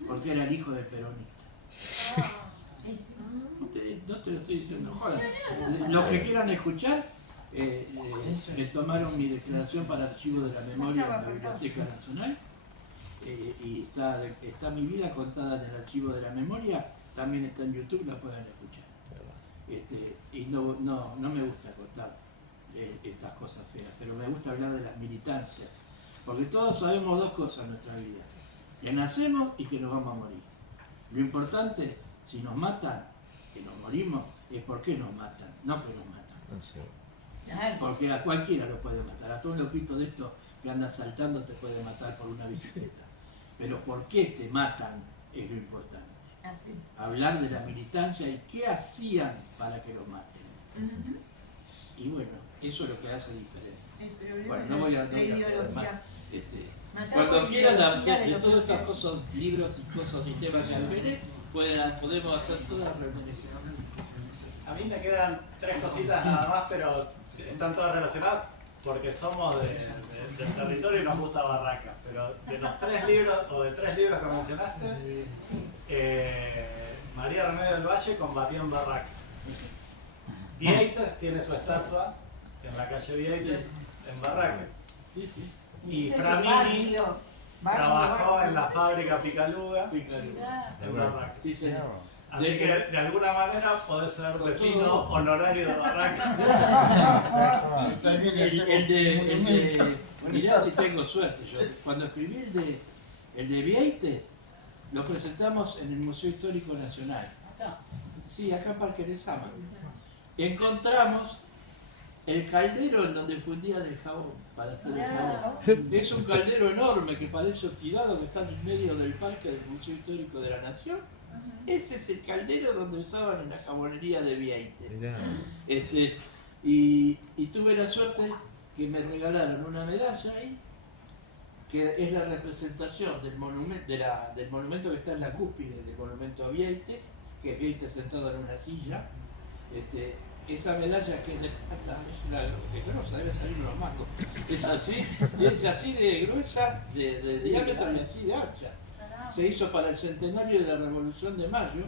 porque era el hijo del peronista. No te lo estoy diciendo, joder. Los que quieran escuchar, me tomaron mi declaración para archivo de la memoria en la Biblioteca Nacional, y está mi vida contada en el archivo de la memoria, también está en YouTube, la pueden escuchar. Y no me gusta contar estas cosas feas, pero me gusta hablar de las militancias, porque todos sabemos dos cosas en nuestra vida: que nacemos y que nos vamos a morir. Lo importante, si nos matan, que nos morimos, es por qué nos matan, no que nos matan. Porque a cualquiera lo puede matar, a todo un loquito de estos que anda saltando te puede matar por una bicicleta. Pero por qué te matan es lo importante. Hablar de la militancia y qué hacían para que los maten. Y bueno, eso es lo que hace diferente. Bueno, no voy a hablar más. Cuando quieran de todas estas cosas, libros y cosas y temas que alberé, podemos hacer todas las reuniones. A mí me quedan tres cositas nada más, pero están todas relacionadas porque somos del territorio y nos gusta Barracas. Pero de los tres libros que mencionaste, María Remedio del Valle combatió en Barracas. Vieites tiene su estatua en la calle Vieites, en Barracas. Y Framini trabajó en la fábrica Picaluga en Barracas. Así que de alguna manera podés ser vecino honorario de Barracas. Mirá si tengo suerte yo. Cuando escribí el de Vieites, lo presentamos en el Museo Histórico Nacional. Sí, acá en Parque de Sama. Encontramos el caldero en donde fundían el jabón para hacer el jabón. Es un caldero enorme que parece oxidado, que está en medio del parque del Museo Histórico de la Nación. Ese es el caldero donde usaban en la jabonería de Vieites. Y tuve la suerte que me regalaron una medalla ahí, que es la representación del monumento que está en la cúspide del monumento a Vieites, que es Vieites sentado en una silla. Esa medalla que es de plata, es grosa, debe salir unos mangos. Es así de gruesa, de diámetro y así de ancha. Se hizo para el centenario de la Revolución de Mayo,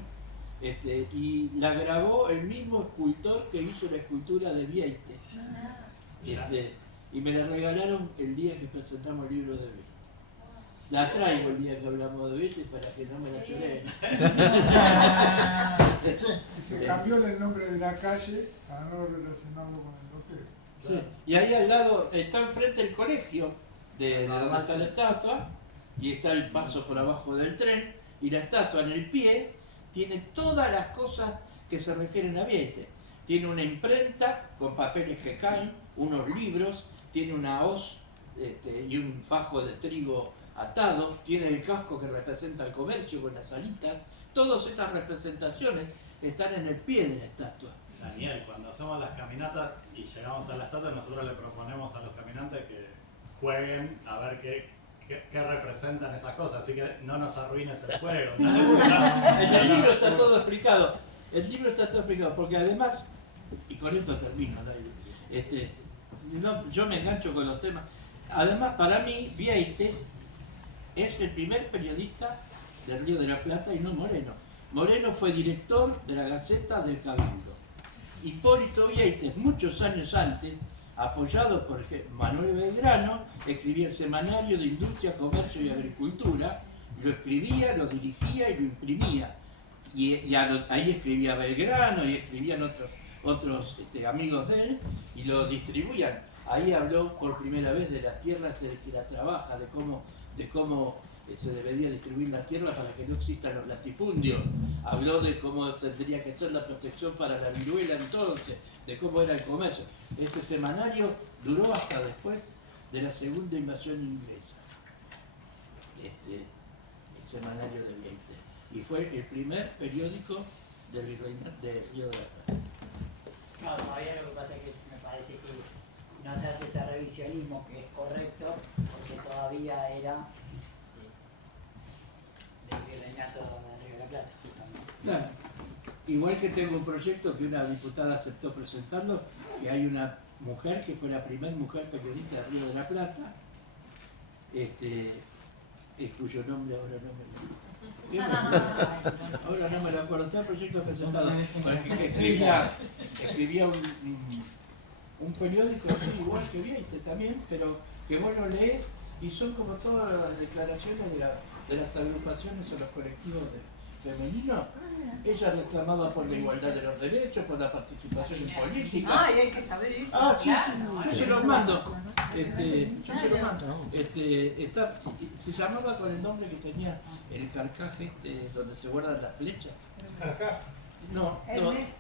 y la grabó el mismo escultor que hizo la escultura de Vieites. Y me la regalaron el día que presentamos el libro de Vieites. La traigo el día que hablamos de Vieites para que no me la choreen. Se cambió el nombre de la calle para no relacionarlo con el hotel. Sí. Y ahí al lado está enfrente el colegio de donde está la estatua, y está el paso por abajo del tren, y la estatua en el pie tiene todas las cosas que se refieren a Vieites. Tiene una imprenta con papeles que caen, unos libros, tiene una hoz y un fajo de trigo atado, tiene el casco que representa el comercio con las alitas. Todas estas representaciones están en el pie de la estatua. Daniel, cuando hacemos las caminatas y llegamos a la estatua, nosotros le proponemos a los caminantes que jueguen a ver qué representan esas cosas, así que no nos arruines el juego. En el libro está todo explicado. El libro está todo explicado, porque además, y con esto termino, yo me engancho con los temas. Además, para mí, Vieites es el primer periodista del Río de la Plata y no Moreno. Moreno fue director de la Gaceta del Cabildo. Hipólito Vieites, muchos años antes, apoyado por Manuel Belgrano, escribía el Semanario de Industria, Comercio y Agricultura, lo escribía, lo dirigía y lo imprimía. Y ahí escribía Belgrano y escribían otros amigos de él y lo distribuían. Ahí habló por primera vez de las tierras del que la trabaja, de cómo se debería distribuir la tierra para que no existan los latifundios. Habló de cómo tendría que ser la protección para la viruela entonces, de cómo era el comercio. Ese semanario duró hasta después de la segunda invasión inglesa. El semanario de Vieites. Y fue el primer periódico del Río de la Plata. No, todavía lo que pasa es que me parece que no se hace ese revisionismo que es correcto, porque todavía era del virreinato del Río de la Plata, justamente. Claro. Igual que tengo un proyecto que una diputada aceptó presentando, que hay una mujer que fue la primera mujer periodista del Río de la Plata, cuyo nombre ahora no me lo acuerdo. Está el proyecto presentado, que escribía un periódico así, igual que Vieites también, pero que vos lo lees y son como todas las declaraciones de las agrupaciones o los colectivos femeninos. Ella reclamaba por la igualdad de los derechos, por la participación en política. Ah, y hay que saber eso. Ah, sí, yo se los mando. Se llamaba con el nombre que tenía el carcaje donde se guardan las flechas. No,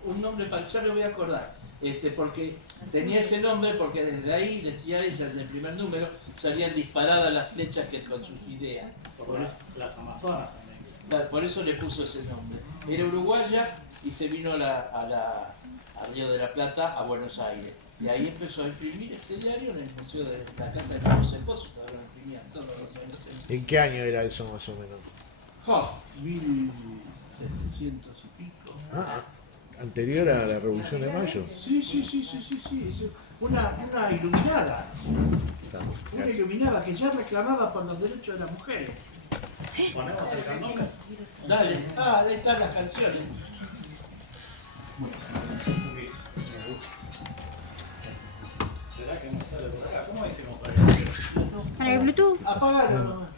un nombre para, ya me voy a acordar. Porque tenía ese nombre porque desde ahí, decía ella, en el primer número, salían disparadas las flechas que con sus ideas. Por las Amazonas también. Por eso le puso ese nombre. Era uruguaya y se vino a Río de la Plata, a Buenos Aires. Y ahí empezó a imprimir este diario en el Museo de la Casa de Carlos Esposo, que ahora lo imprimían todos los diarios. ¿En qué año era eso más o menos? 1700 y pico. ¿Anterior a la Revolución de Mayo? Sí. Una iluminada. Una iluminada que ya reclamaba por los derechos de las mujeres. ¿Ponemos el candón? Dale. Ahí están las canciones. ¿Será que no sale por acá? ¿Cómo hicimos para que Para el Bluetooth. Apagalo nomás.